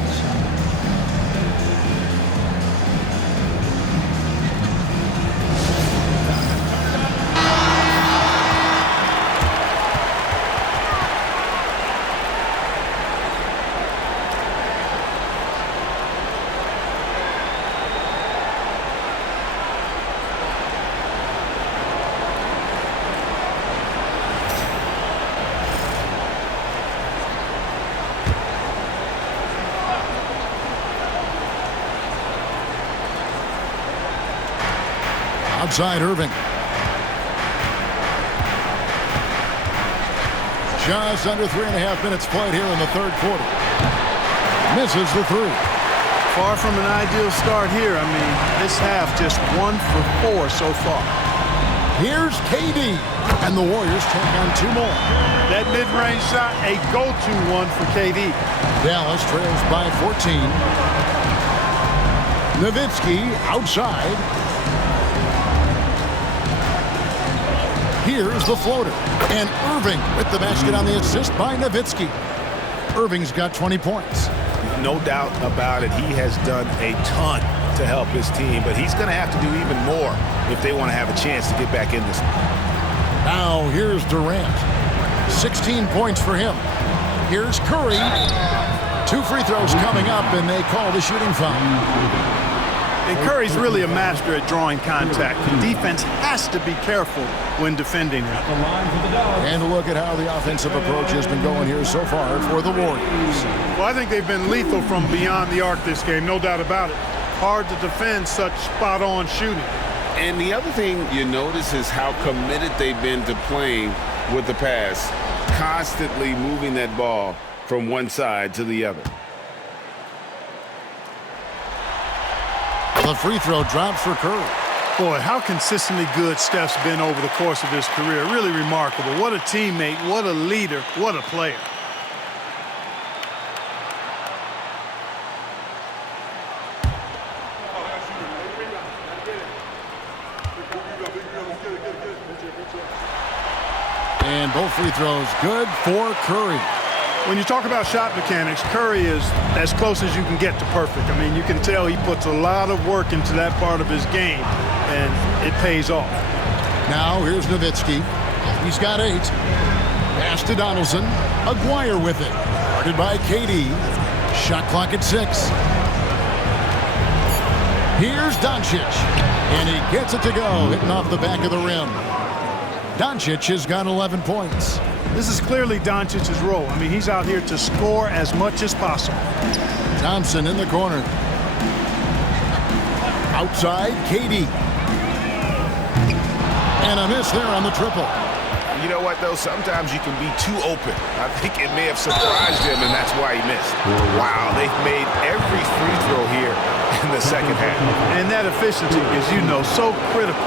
Outside Irving. Just under 3.5 minutes played here in the third quarter. Misses the three. Far from an ideal start here. I mean, this half just 1 for 4 so far. Here's KD, and the Warriors take on 2 more. That mid-range shot, a go-to one for KD. Dallas trails by 14. Nowitzki outside. Here's the floater. And Irving with the basket on the assist by Nowitzki. Irving's got 20 points. No doubt about it. He has done a ton to help his team, but he's going to have to do even more if they want to have a chance to get back in this one. Now here's Durant. 16 points for him. Here's Curry. 2 free throws coming up, and they call the shooting foul. And Curry's really a master at drawing contact. The defense has to be careful when defending him. And a look at how the offensive approach has been going here so far for the Warriors. Well, I think they've been lethal from beyond the arc this game, no doubt about it. Hard to defend such spot-on shooting. And the other thing you notice is how committed they've been to playing with the pass, constantly moving that ball from one side to the other. The free throw drops for Curry. Boy, how consistently good Steph's been over the course of his career. Really remarkable. What a teammate, what a leader, what a player. And both free throws good for Curry. When you talk about shot mechanics, Curry is as close as you can get to perfect. I mean, you can tell he puts a lot of work into that part of his game, and it pays off. Now here's Nowitzki. He's got 8. Pass to Donaldson. Aguirre with it. Guarded by KD. Shot clock at 6. Here's Doncic. And he gets it to go, hitting off the back of the rim. Doncic has got 11 points. This is clearly Doncic's role. I mean, he's out here to score as much as possible. Thompson in the corner. Outside, KD. And a miss there on the triple. You know what, though? Sometimes you can be too open. I think it may have surprised him, and that's why he missed. Wow, they've made every free throw here in the second half. And that efficiency is, you know, so critical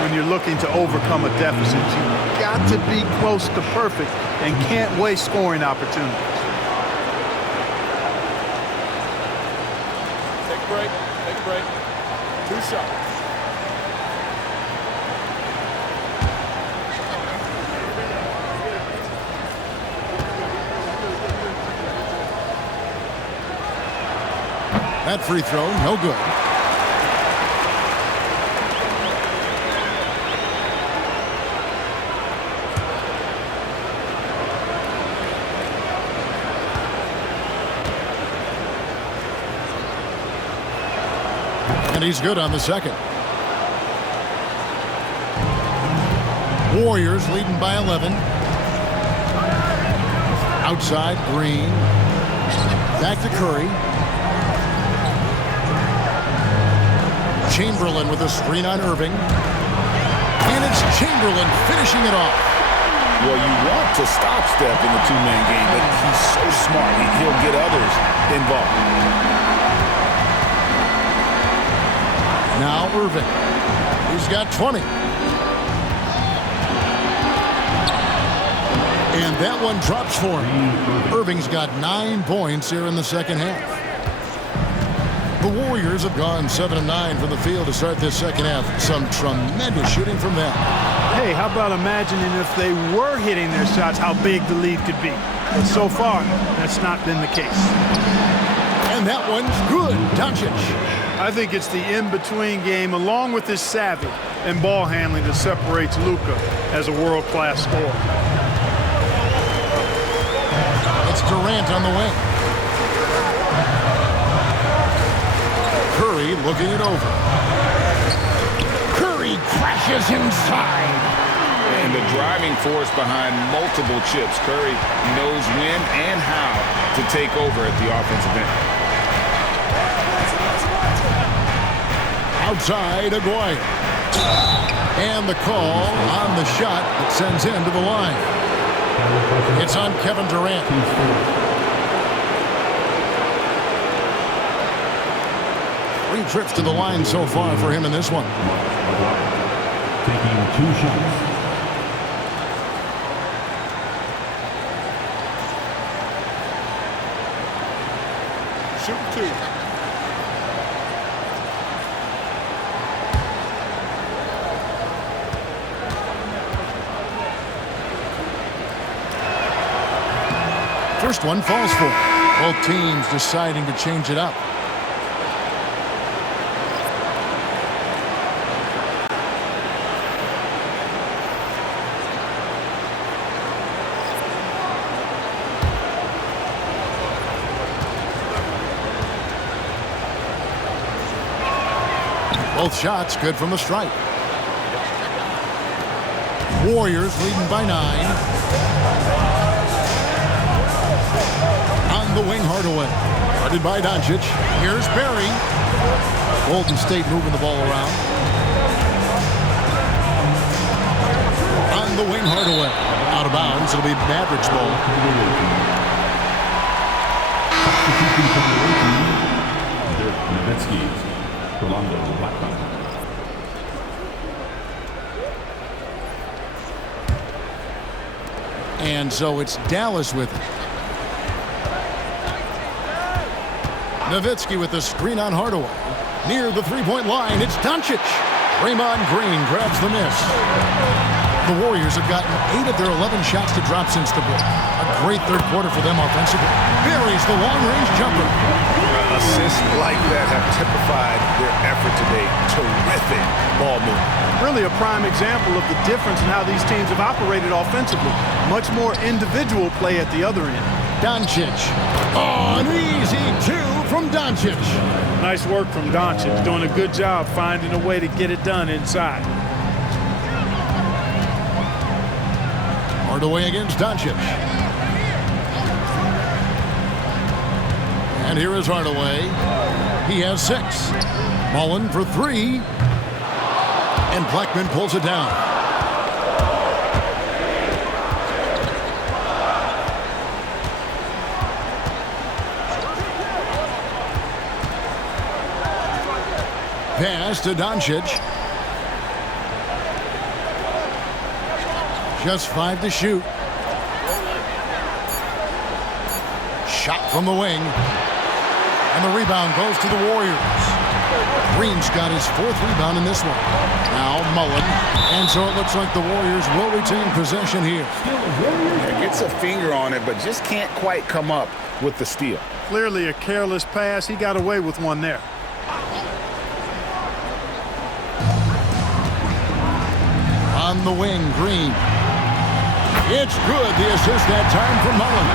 when you're looking to overcome a deficit. You've got to be close to perfect and can't waste scoring opportunities. Take a break. Take a break. 2 shots. That free throw, no good. And he's good on the second. Warriors leading by 11. Outside, Green. Back to Curry. Chamberlain with a screen on Irving. And it's Chamberlain finishing it off. Well, you want to stop Steph in the two-man game, but he's so smart. He'll get others involved. Now Irving. He's got 20. And that one drops for him. Irving's got 9 points here in the second half. The Warriors have gone 7 of 9 from the field to start this second half. Some tremendous shooting from them. Hey, how about imagining if they were hitting their shots, how big the lead could be. But so far, that's not been the case. And that one's good. Doncic. I think it's the in-between game, along with his savvy and ball handling, that separates Luka as a world-class scorer. It's Durant on the wing. Curry looking it over. Curry crashes inside. And the driving force behind multiple chips. Curry knows when and how to take over at the offensive end. Outside, Aguirre. And the call on the shot that sends him to the line. It's on Kevin Durant. 3 trips to the line so far for him in this one. Taking 2 shots. Shoot 2. First one falls for. Both teams deciding to change it up. Both shots good from the stripe. Warriors leading by 9. On the wing, Hardaway. Guarded by Doncic. Here's Barry. Golden State moving the ball around. On the wing, Hardaway. Out of bounds. It'll be Mavericks ball. Nowitzki. Rolando Blackman. And so it's Dallas with it. Nowitzki with the screen on Hardaway. Near the three-point line, it's Doncic. Draymond Green grabs the miss. The Warriors have gotten 8 of their 11 shots to drop since the break. A great third quarter for them offensively. Buries the long-range jumper. Assists like that have typified their effort today. Terrific ball movement. Really a prime example of the difference in how these teams have operated offensively. Much more individual play at the other end. Doncic. Oh, an easy 2 from Doncic. Nice work from Doncic. Doing a good job finding a way to get it done inside. Hardaway against Doncic. And here is Hardaway. He has 6. Mullen for 3. And Blackman pulls it down. Pass to Doncic. Just 5 to shoot. Shot from the wing. And the rebound goes to the Warriors. Green's got his 4th rebound in this one. Now Mullen. And so it looks like the Warriors will retain possession here. Yeah, gets a finger on it, but just can't quite come up with the steal. Clearly a careless pass. He got away with one there. On the wing, Green. It's good. The assist that time from Mullen.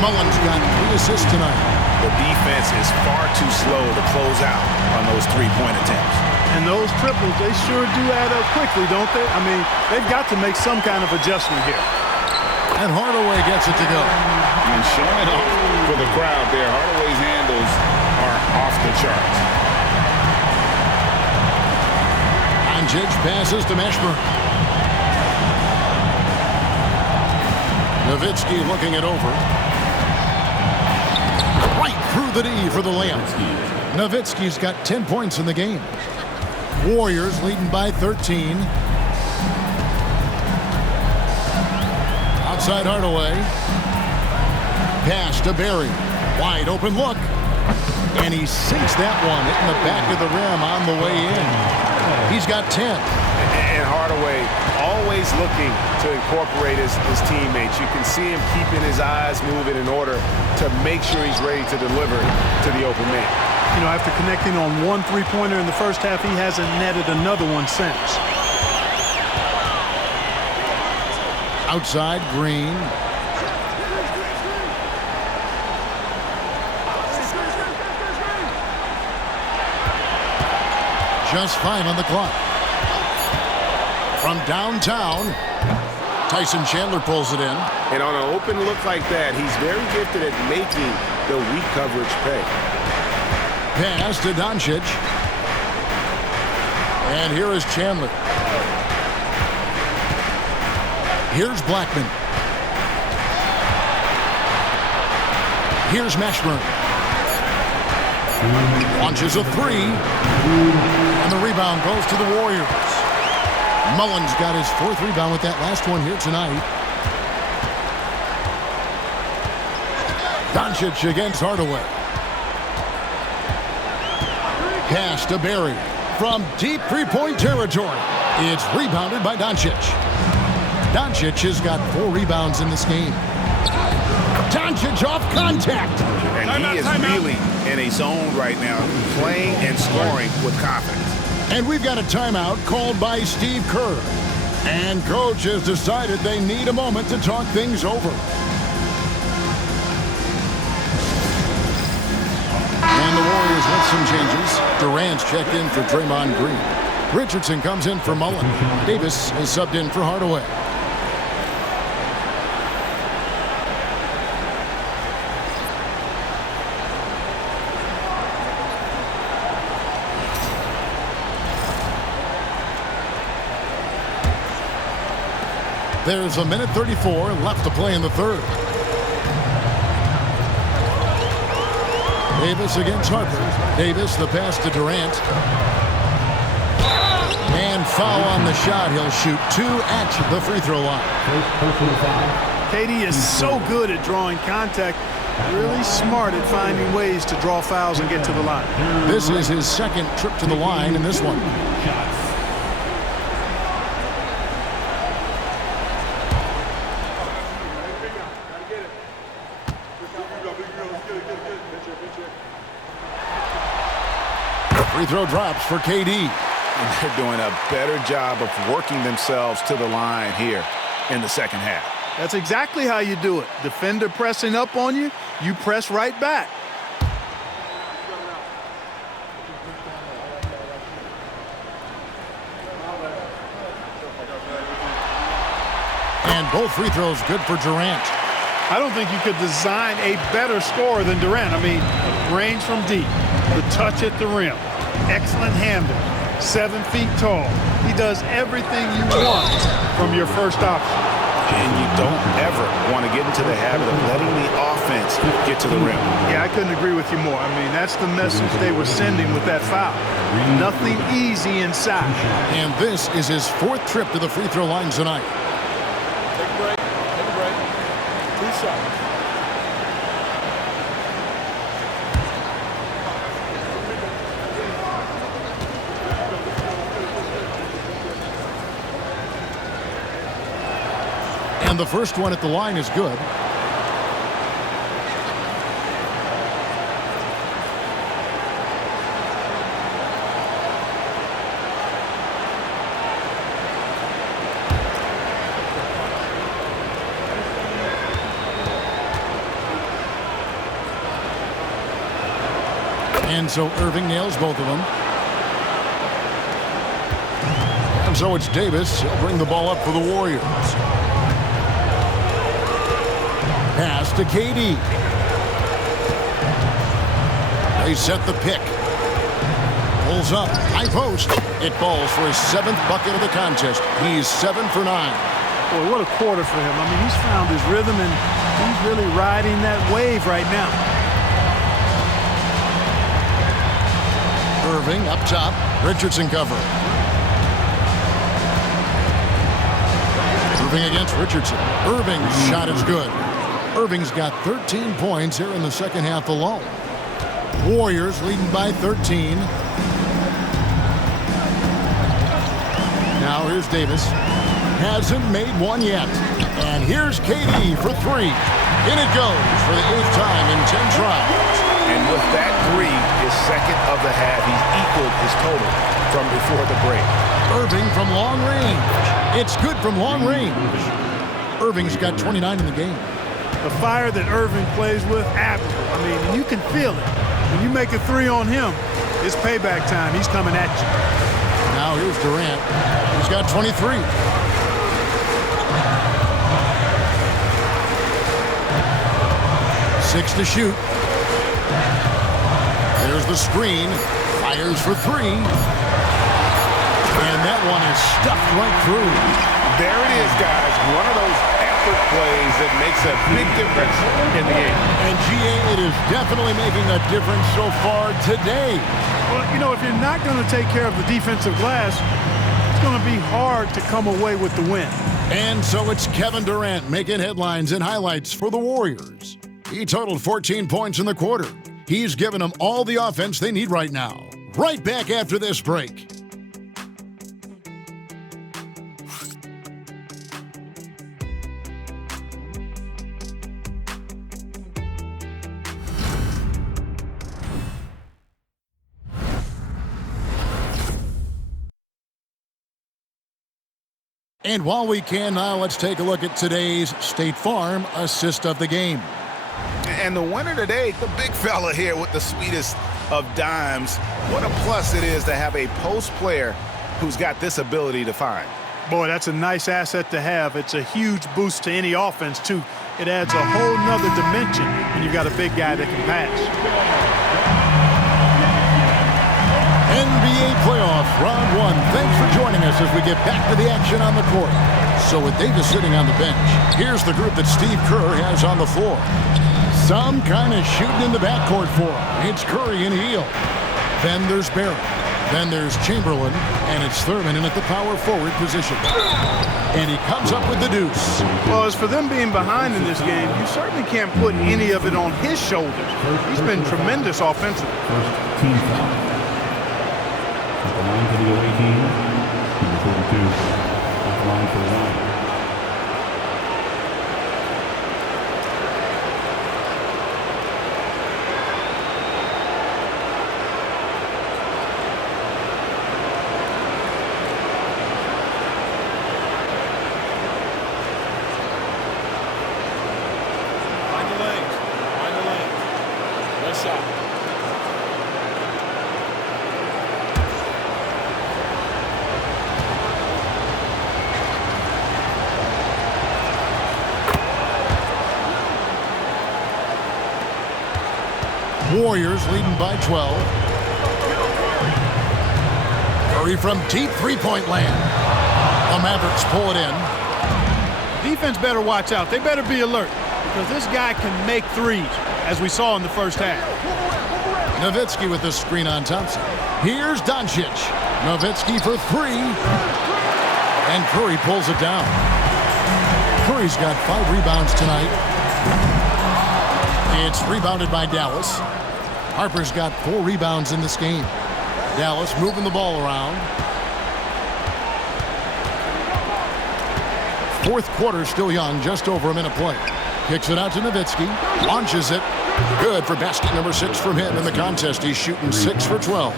Mullen's got 3 assists tonight. The defense is far too slow to close out on those 3-point attempts. And those triples, they sure do add up quickly, don't they? I mean, they've got to make some kind of adjustment here. And Hardaway gets it to go. And showing off for the crowd there, Hardaway's handles are off the charts. Doncic passes to Meshburn. Nowitzki looking it over. Right through the D for the layup. Nowitzki's got 10 points in the game. Warriors leading by 13. Outside Hardaway. Pass to Barry. Wide open look. And he sinks that one, hitting the back of the rim on the way in. He's got 10. And Hardaway always looking to incorporate his teammates. You can see him keeping his eyes moving in order to make sure he's ready to deliver to the open man. You know, after connecting on 1 3-pointer in the first half, he hasn't netted another one since. Outside, Green. Just 5 on the clock. From downtown, Tyson Chandler pulls it in. And on an open look like that, he's very gifted at making the weak coverage pay. Pass to Doncic. And here is Chandler. Here's Blackman. Here's Mashburn. Launches a three. And the rebound goes to the Warriors. Mullins got his 4th rebound with that last one here tonight. Doncic against Hardaway. Pass to Barry from deep three-point territory. It's rebounded by Doncic. Doncic has got 4 rebounds in this game. Doncic off contact. And he is really in a zone right now, playing and scoring with confidence. And we've got a timeout called by Steve Kerr. And coach has decided they need a moment to talk things over. And the Warriors with some changes. Durant's checked in for Draymond Green. Richardson comes in for Mullen. Davis is subbed in for Hardaway. There's a minute 34 left to play in the third. Davis against Harper. Davis, the pass to Durant. And foul on the shot. He'll shoot 2 at the free throw line. KD is so good at drawing contact. Really smart at finding ways to draw fouls and get to the line. This is his 2nd trip to the line in this one. Free throw drops for KD. And they're doing a better job of working themselves to the line here in the second half. That's exactly how you do it. Defender pressing up on you, you press right back. And both free throws good for Durant. I don't think you could design a better scorer than Durant. I mean, range from deep, the touch at the rim, excellent handle, 7 feet tall. He does everything you want from your first option. And you don't ever want to get into the habit of letting the offense get to the rim. Yeah, I couldn't agree with you more. I mean, that's the message they were sending with that foul. Nothing easy inside. And this is his 4th trip to the free throw line tonight. Take a break. Take a break. 2 shots. And the first one at the line is good. And so Irving nails both of them. And so it's Davis. He'll bring the ball up for the Warriors. Pass to KD. They set the pick. Pulls up. High post. It falls for his 7th bucket of the contest. He's 7 for 9. Boy, what a quarter for him. I mean, he's found his rhythm, and he's really riding that wave right now. Irving up top. Richardson cover. Irving against Richardson. Irving's shot is good. Irving's got 13 points here in the second half alone. Warriors leading by 13. Now here's Davis. Hasn't made one yet. And here's KD for 3. In it goes for the 8th time in 10 tries. And with that 3, his 2nd of the half, he's equaled his total from before the break. Irving from long range. It's good from long range. Irving's got 29 in the game. The fire that Irving plays with, admirable. I mean, you can feel it. When you make a 3 on him, it's payback time. He's coming at you. Now here's Durant. He's got 23. Six to shoot. There's the screen. Fires for 3. one is stuffed right through. There it is, guys. One of those effort plays that makes a big difference in the game. And GA, it is definitely making a difference so far today. Well, you know, if you're not going to take care of the defensive glass, it's going to be hard to come away with the win. And so it's Kevin Durant making headlines and highlights for the Warriors. He totaled 14 points in the quarter. He's given them all the offense they need right now. Right back after this break. And while we can now, let's take a look at today's State Farm assist of the game. And the winner today, the big fella here with the sweetest of dimes. What a plus it is to have a post player who's got this ability to find. Boy, that's a nice asset to have. It's a huge boost to any offense, too. It adds a whole nother dimension when you've got a big guy that can pass. NBA playoff round one. Thanks for joining us as we get back to the action on the court. So with Davis sitting on the bench, here's the group that Steve Kerr has on the floor. Some kind of shooting in the backcourt for him. It's Curry and Hield. Then there's Barrett. Then there's Chamberlain, and it's Thurman in at the power forward position. And he comes up with the deuce. Well, as for them being behind in this game, you certainly can't put any of it on his shoulders. He's been tremendous offensively. First team foul. At the line for the away team, number 42. At the line for Ryan. Find the lanes. Find the lanes. Good shot. Warriors leading by 12. Curry from deep three-point land. The Mavericks pull it in. Defense better watch out. They better be alert because this guy can make threes, as we saw in the first half. Nowitzki with the screen on Thompson. Here's Doncic. Nowitzki for three. And Curry pulls it down. Curry's got 5 rebounds tonight. It's rebounded by Dallas. Harper's got 4 rebounds in this game. Dallas moving the ball around. Fourth quarter still young, just over a minute play. Kicks it out to Nowitzki. Launches it. Good for basket number 6 from him in the contest. He's shooting 6 for 12.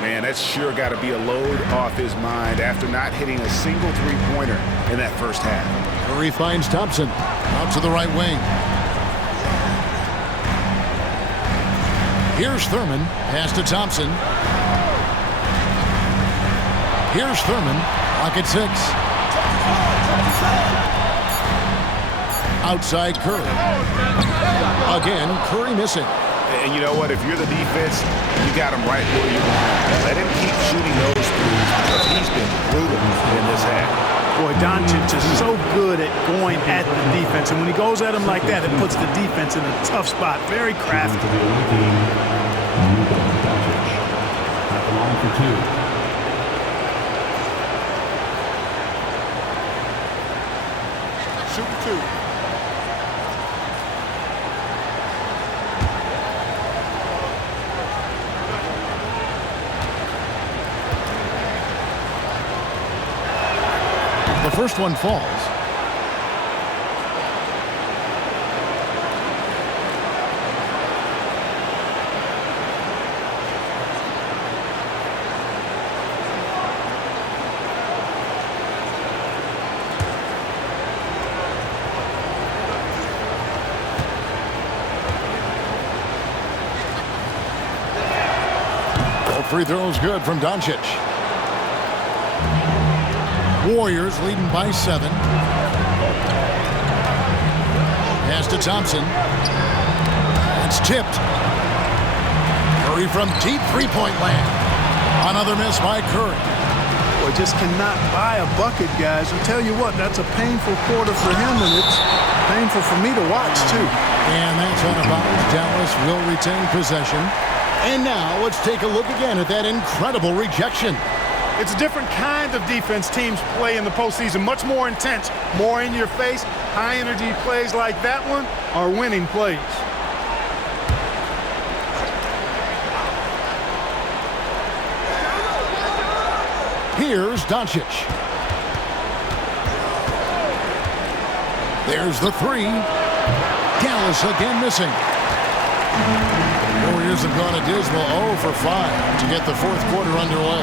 Man, that's sure got to be a load off his mind after not hitting a single three-pointer in that first half. Curry finds Thompson out to the right wing. Here's Thurman. Pass to Thompson. Here's Thurman. Pocket 6. Outside Curry. Again, Curry missing. And you know what? If you're the defense, you got him right where you want him. Let him keep shooting those threes because he's been brutal in this half. Boy, Doncic is so good at going at the defense, and when he goes at him like that, it puts the defense in a tough spot. Very crafty. To the away team, Doncic. At the line for 2. Shoot 2. The first one falls. Both free throws good from Doncic. Warriors leading by 7. Pass to Thompson. It's tipped. Curry from deep three-point land. Another miss by Curry. Boy, just cannot buy a bucket, guys. I tell you what, that's a painful quarter for him, and it's painful for me to watch, too. And that's out of bounds. Dallas will retain possession. And now let's take a look again at that incredible rejection. It's a different kind of defense teams play in the postseason, much more intense, more in your face. High-energy plays like that one are winning plays. Here's Doncic. There's the three. Dallas again missing. Warriors have gone a dismal 0 for 5 to get the fourth quarter underway.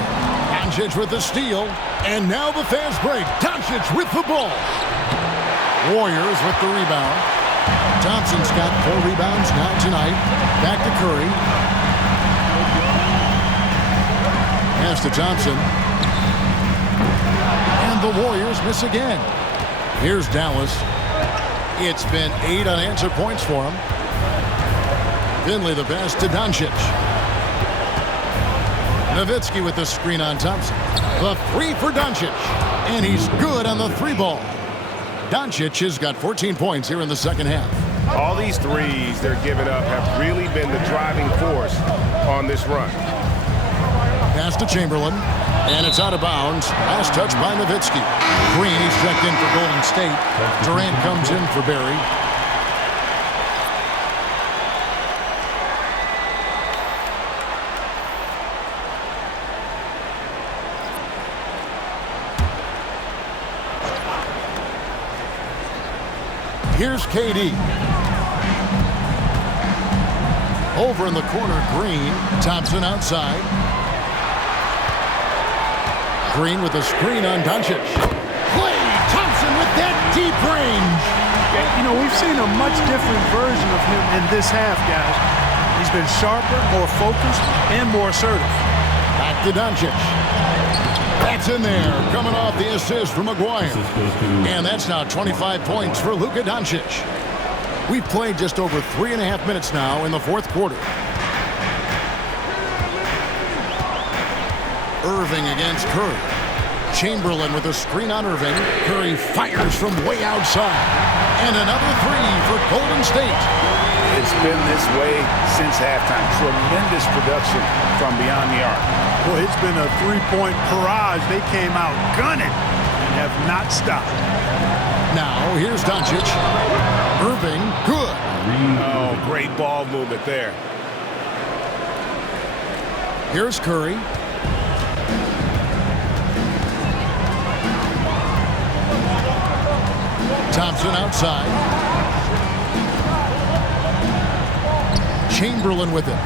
Doncic with the steal, and now the fast break. Doncic with the ball. Warriors with the rebound. Thompson's got 4 rebounds now tonight. Back to Curry. Pass to Thompson. And the Warriors miss again. Here's Dallas. It's been 8 unanswered points for him. Finley the pass to Doncic. Nowitzki with the screen on Thompson. The three for Doncic. And he's good on the 3 ball. Doncic has got 14 points here in the second half. All these threes they're giving up have really been the driving force on this run. Pass to Chamberlain. And it's out of bounds. Last touch by Nowitzki. Green, he's checked in for Golden State. Durant comes in for Barry. Here's KD. Over in the corner, Green. Thompson outside. Green with a screen on Doncic. Klay Thompson with that deep range. You know, we've seen a much different version of him in this half, guys. He's been sharper, more focused, and more assertive. Back to Doncic. That's in there, coming off the assist from Maguire. And that's now 25 points for Luka Doncic. We've played just over 3.5 minutes now in the fourth quarter. Irving against Curry. Chamberlain with a screen on Irving. Curry fires from way outside. And another 3 for Golden State. It's been this way since halftime. Tremendous production from beyond the arc. Well, it's been a 3-point barrage. They came out gunning and have not stopped. Now, here's Doncic. Irving, good. Oh, great ball movement there. Here's Curry. Thompson outside. Chamberlain with it.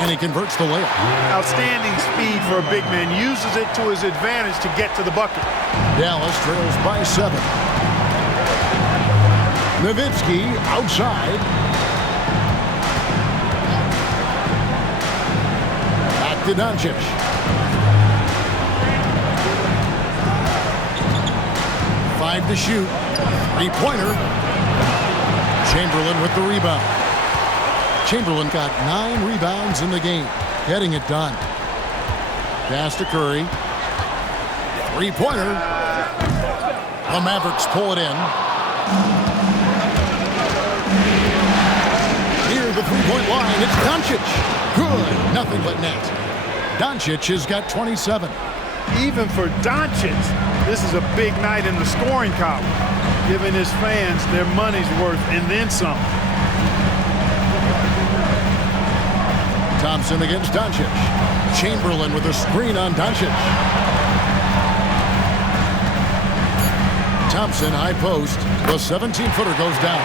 And he converts the layup. Outstanding speed for a big man. Uses it to his advantage to get to the bucket. Dallas trails by 7. Nowitzki outside. Back to Doncic. 5 to shoot. 3-pointer. Chamberlain with the rebound. Chamberlain got 9 rebounds in the game, getting it done. Pass to Curry. 3-pointer. The Mavericks pull it in. Near the 3-point line, it's Doncic. Good, nothing but net. Doncic has got 27. Even for Doncic, this is a big night in the scoring column, giving his fans their money's worth and then some. Thompson against Doncic. Chamberlain with a screen on Doncic. Thompson, high post. The 17-footer goes down.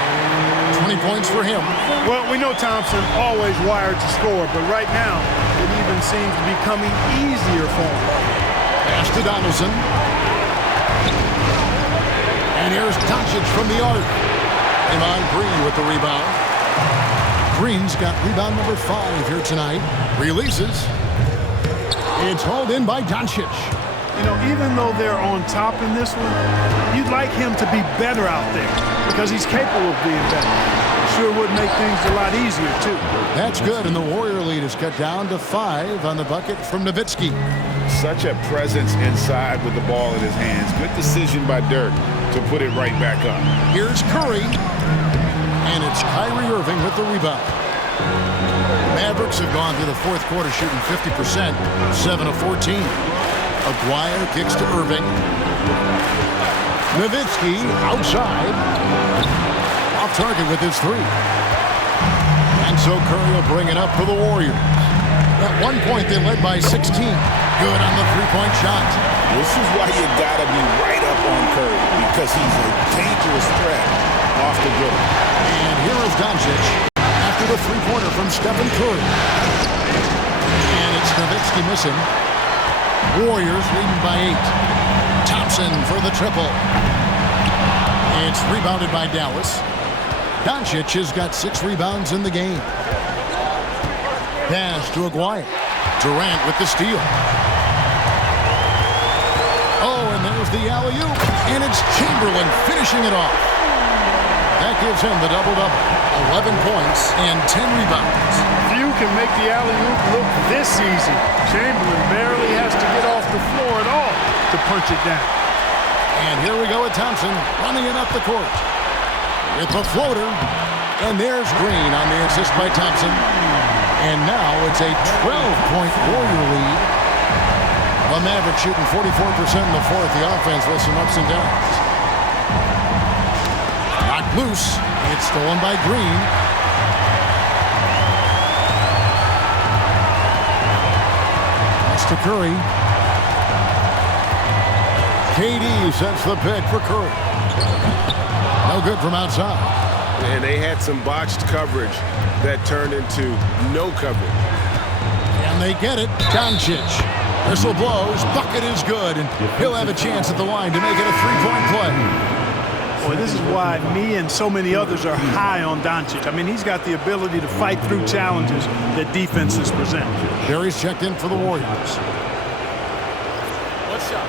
20 points for him. Well, we know Thompson always wired to score, but right now it even seems to be becoming easier for him. Pass to Donaldson. And here's Doncic from the arc. Iman Green with the rebound. Green's got rebound number 5 here tonight. Releases. It's hauled in by Doncic. You know, even though they're on top in this one, you'd like him to be better out there because he's capable of being better. sure would make things a lot easier, too. That's good, and the Warrior lead is cut down to 5 on the bucket from Nowitzki. Such a presence inside with the ball in his hands. Good decision by Dirk to put it right back up. Here's Curry, and it's Kyrie Irving with the rebound. Mavericks have gone through the fourth quarter shooting 50%, 7 of 14. Aguirre kicks to Irving. Nowitzki outside. Off target with his 3. And so Curry will bring it up for the Warriors. At one point, they led by 16. Good on the three-point shot. This is why you got to be right up on Curry, because he's a dangerous threat off the dribble. And here is Doncic after the three-pointer from Stephen Curry. And it's Nowitzki missing. Warriors leading by 8. Thompson for the triple. It's rebounded by Dallas. Doncic has got 6 rebounds in the game. Pass to Aguirre. Durant with the steal. Oh, and there's the alley-oop. And it's Chamberlain finishing it off. That gives him the double-double. 11 points and 10 rebounds. Few can make the alley-oop look this easy. Chamberlain barely has to get off the floor at all to punch it down. And here we go with Thompson running it up the court. With the floater. And there's Green on the assist by Thompson. And now it's a 12-point Warrior lead. The Mavericks shooting 44% in the fourth. The offense with some ups and downs. Knocked loose. It's stolen by Green. That's to Curry. KD sets the pick for Curry. No good from outside. And they had some botched coverage that turned into no coverage. And they get it. Doncic. Whistle blows. Bucket is good. And he'll have a chance at the line to make it a three-point play. Boy, this is why me and so many others are high on Doncic. I mean, he's got the ability to fight through challenges that defenses present. Barry's checked in for the Warriors. One shot.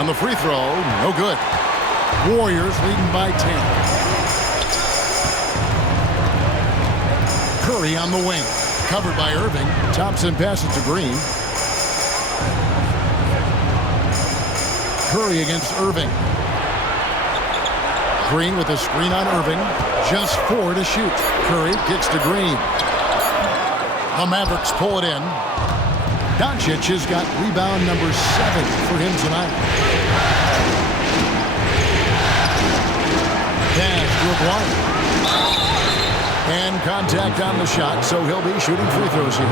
On the free throw, no good. Warriors leading by 10. Curry on the wing. Covered by Irving. Thompson passes to Green. Curry against Irving. Green with a screen on Irving. Just 4 to shoot. Curry kicks to Green. The Mavericks pull it in. Doncic has got rebound number 7 for him tonight. Pass to Aguirre. And contact on the shot, so he'll be shooting free throws here.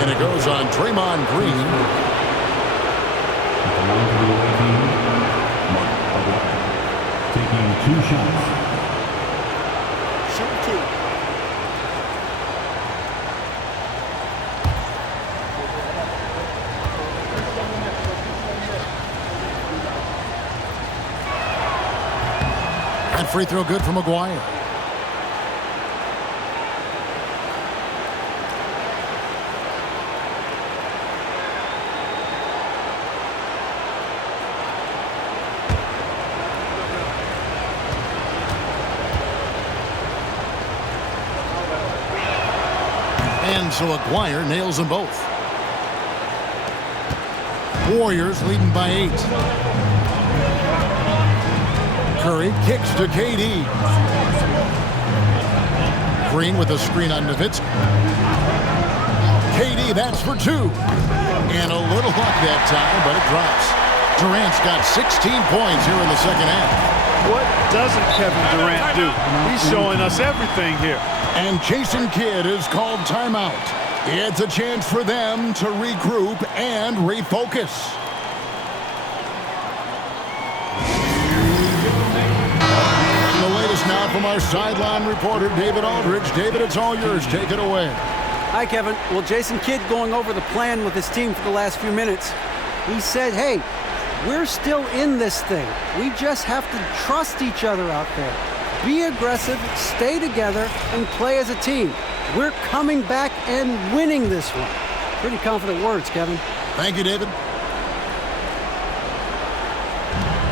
And it goes on Draymond Green. Taking 2 shots. Shoot 2. And free throw good from Aguirre. And so Aguirre nails them both. Warriors leading by 8. Curry kicks to KD. Green with a screen on Nowitzki. KD, that's for 2. And a little luck that time, but it drops. Durant's got 16 points here in the second half. What doesn't Kevin Durant do? He's showing us everything here. And Jason Kidd is called timeout. It's a chance for them to regroup and refocus. And the latest now from our sideline reporter, David Aldridge. David, it's all yours. Take it away. Hi, Kevin. Well, Jason Kidd going over the plan with his team for the last few minutes. He said, hey, we're still in this thing. We just have to trust each other out there. be aggressive, stay together, and play as a team. We're coming back and winning this one. Pretty confident words, Kevin. Thank you, David.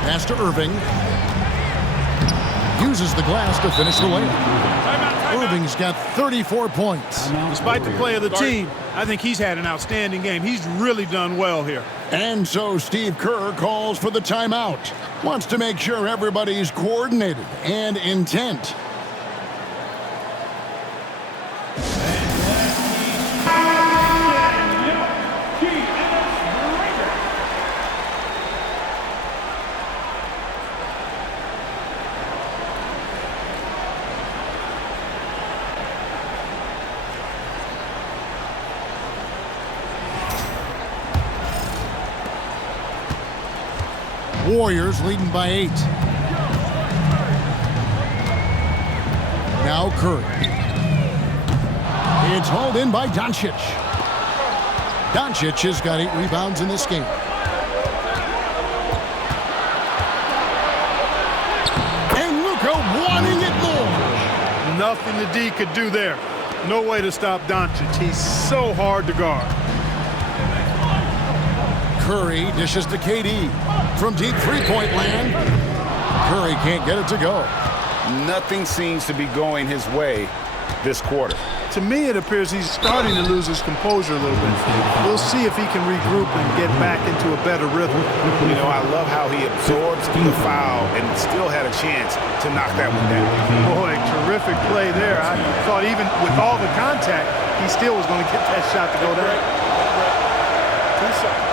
Pass to Irving. Uses the glass to finish the layup. Irving's got 34 points. Despite the play of the team, I think he's had an outstanding game. He's really done well here. And so Steve Kerr calls for the timeout. Wants to make sure everybody's coordinated and intent. Warriors leading by 8. Now Curry. It's hauled in by Doncic. Doncic has got 8 rebounds in this game. And Luka wanting it more. Nothing the D could do there. No way to stop Doncic. He's so hard to guard. Curry dishes to KD. From deep three-point land, Curry can't get it to go. Nothing seems to be going his way this quarter. To me, it appears he's starting to lose his composure a little bit. We'll see if he can regroup and get back into a better rhythm. You know, I love how he absorbs the foul and still had a chance to knock that one down. Boy, terrific play there. I thought even with all the contact, he still was going to get that shot to go down. 2 seconds.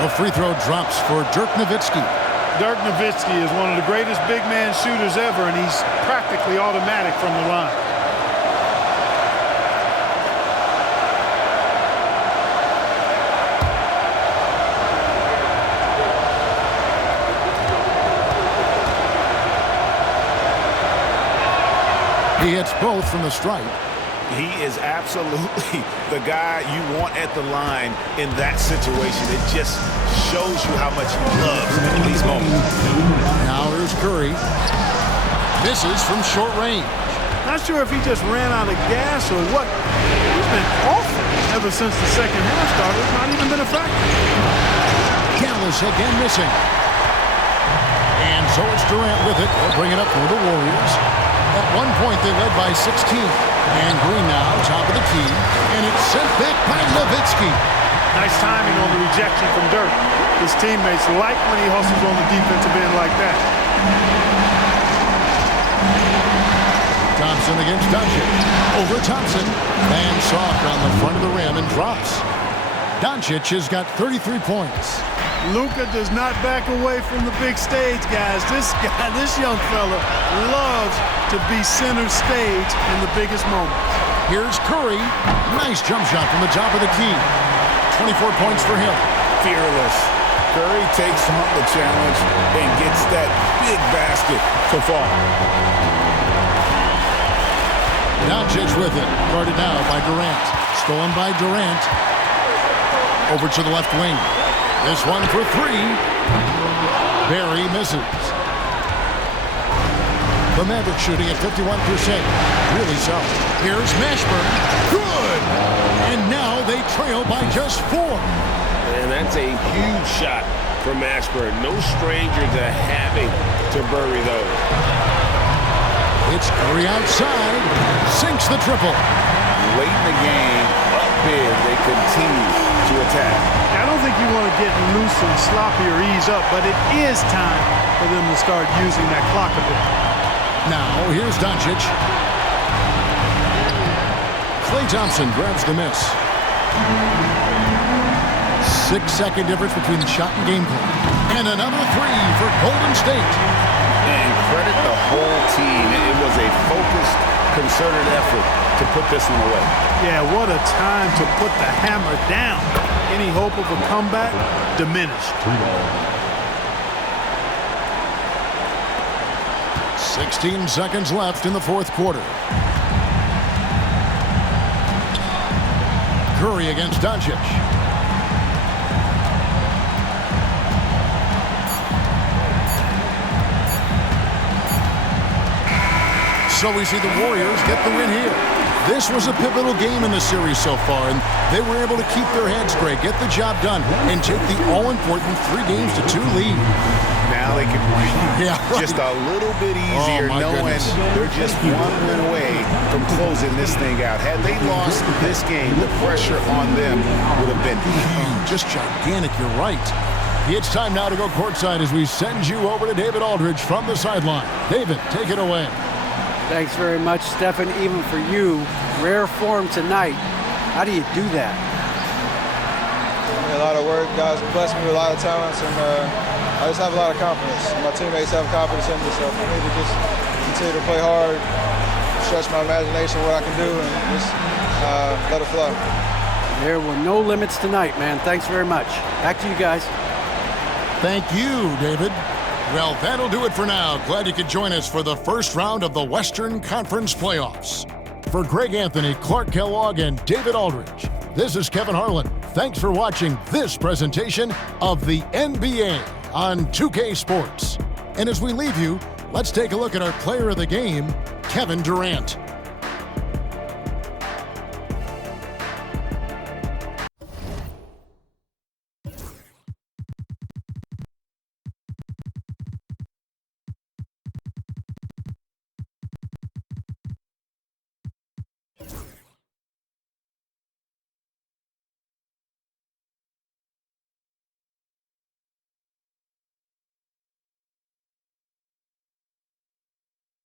A free throw drops for Dirk Nowitzki. Dirk Nowitzki is one of the greatest big man shooters ever, and he's practically automatic from the line. He hits both from the stripe. He is absolutely the guy you want at the line in that situation. It just shows you how much he loves these moments. Now here's Curry. Misses from short range. Not sure if he just ran out of gas or what. He's been awful ever since the second half started. Not even been a factor. Gallis again missing. And so it's Durant with it. They'll bring it up for the Warriors. At one point, they led by 16. And Green now, top of the key. And it's sent back by Nowitzki. Nice timing on the rejection from Dirk. His teammates like when he hustles on the defensive end like that. Thompson against Doncic. Over Thompson. And soft on the front of the rim and drops. Doncic has got 33 points. Luka does not back away from the big stage, guys. This young fella loves to be center stage in the biggest moments. Here's Curry. Nice jump shot from the top of the key. 24 points for him. Fearless. Curry takes on the challenge and gets that big basket to fall. Doncic with it. Guarded now by Durant. Stolen by Durant. Over to the left wing. This one for 3. Barry misses. The Mavericks shooting at 51%. Really solid. Here's Mashburn. Good! And now they trail by just 4. And that's a huge shot from Mashburn. No stranger to having to bury those. It's Curry outside. Sinks the triple. Late in the game, up big, they continue to attack. I don't think you want to get loose and sloppy or ease up, but it is time for them to start using that clock a bit. Now, here's Doncic. Klay Thompson grabs the miss. 6-second difference between the shot and game clock. And another 3 for Golden State. And credit the whole team. It was a focused, concerted effort to put this one away. Yeah, what a time to put the hammer down. Any hope of a comeback diminished. 16 seconds left in the fourth quarter. Curry against Doncic. So we see the Warriors get the win here. This was a pivotal game in the series so far, and they were able to keep their heads straight, get the job done, and take the all-important 3-2 lead. Now they can breathe just a little bit easier, knowing they're just one win away from closing this thing out. Had they lost this game, the pressure on them would have been huge. Just gigantic, you're right. It's time now to go courtside as we send you over to David Aldridge from the sideline. David, take it away. Thanks very much, Stephen. Even for you, rare form tonight. How do you do that? A lot of work. Guys blessed me with a lot of talents, and I just have a lot of confidence. My teammates have confidence in me, so for me to just continue to play hard, stretch my imagination, what I can do, and just let it flow. There were no limits tonight, man. Thanks very much. Back to you guys. Thank you, David. Well, that'll do it for now. Glad you could join us for the first round of the Western Conference Playoffs. For Greg Anthony, Clark Kellogg, and David Aldridge, this is Kevin Harlan. Thanks for watching this presentation of the NBA on 2K Sports. And as we leave you, let's take a look at our player of the game, Kevin Durant.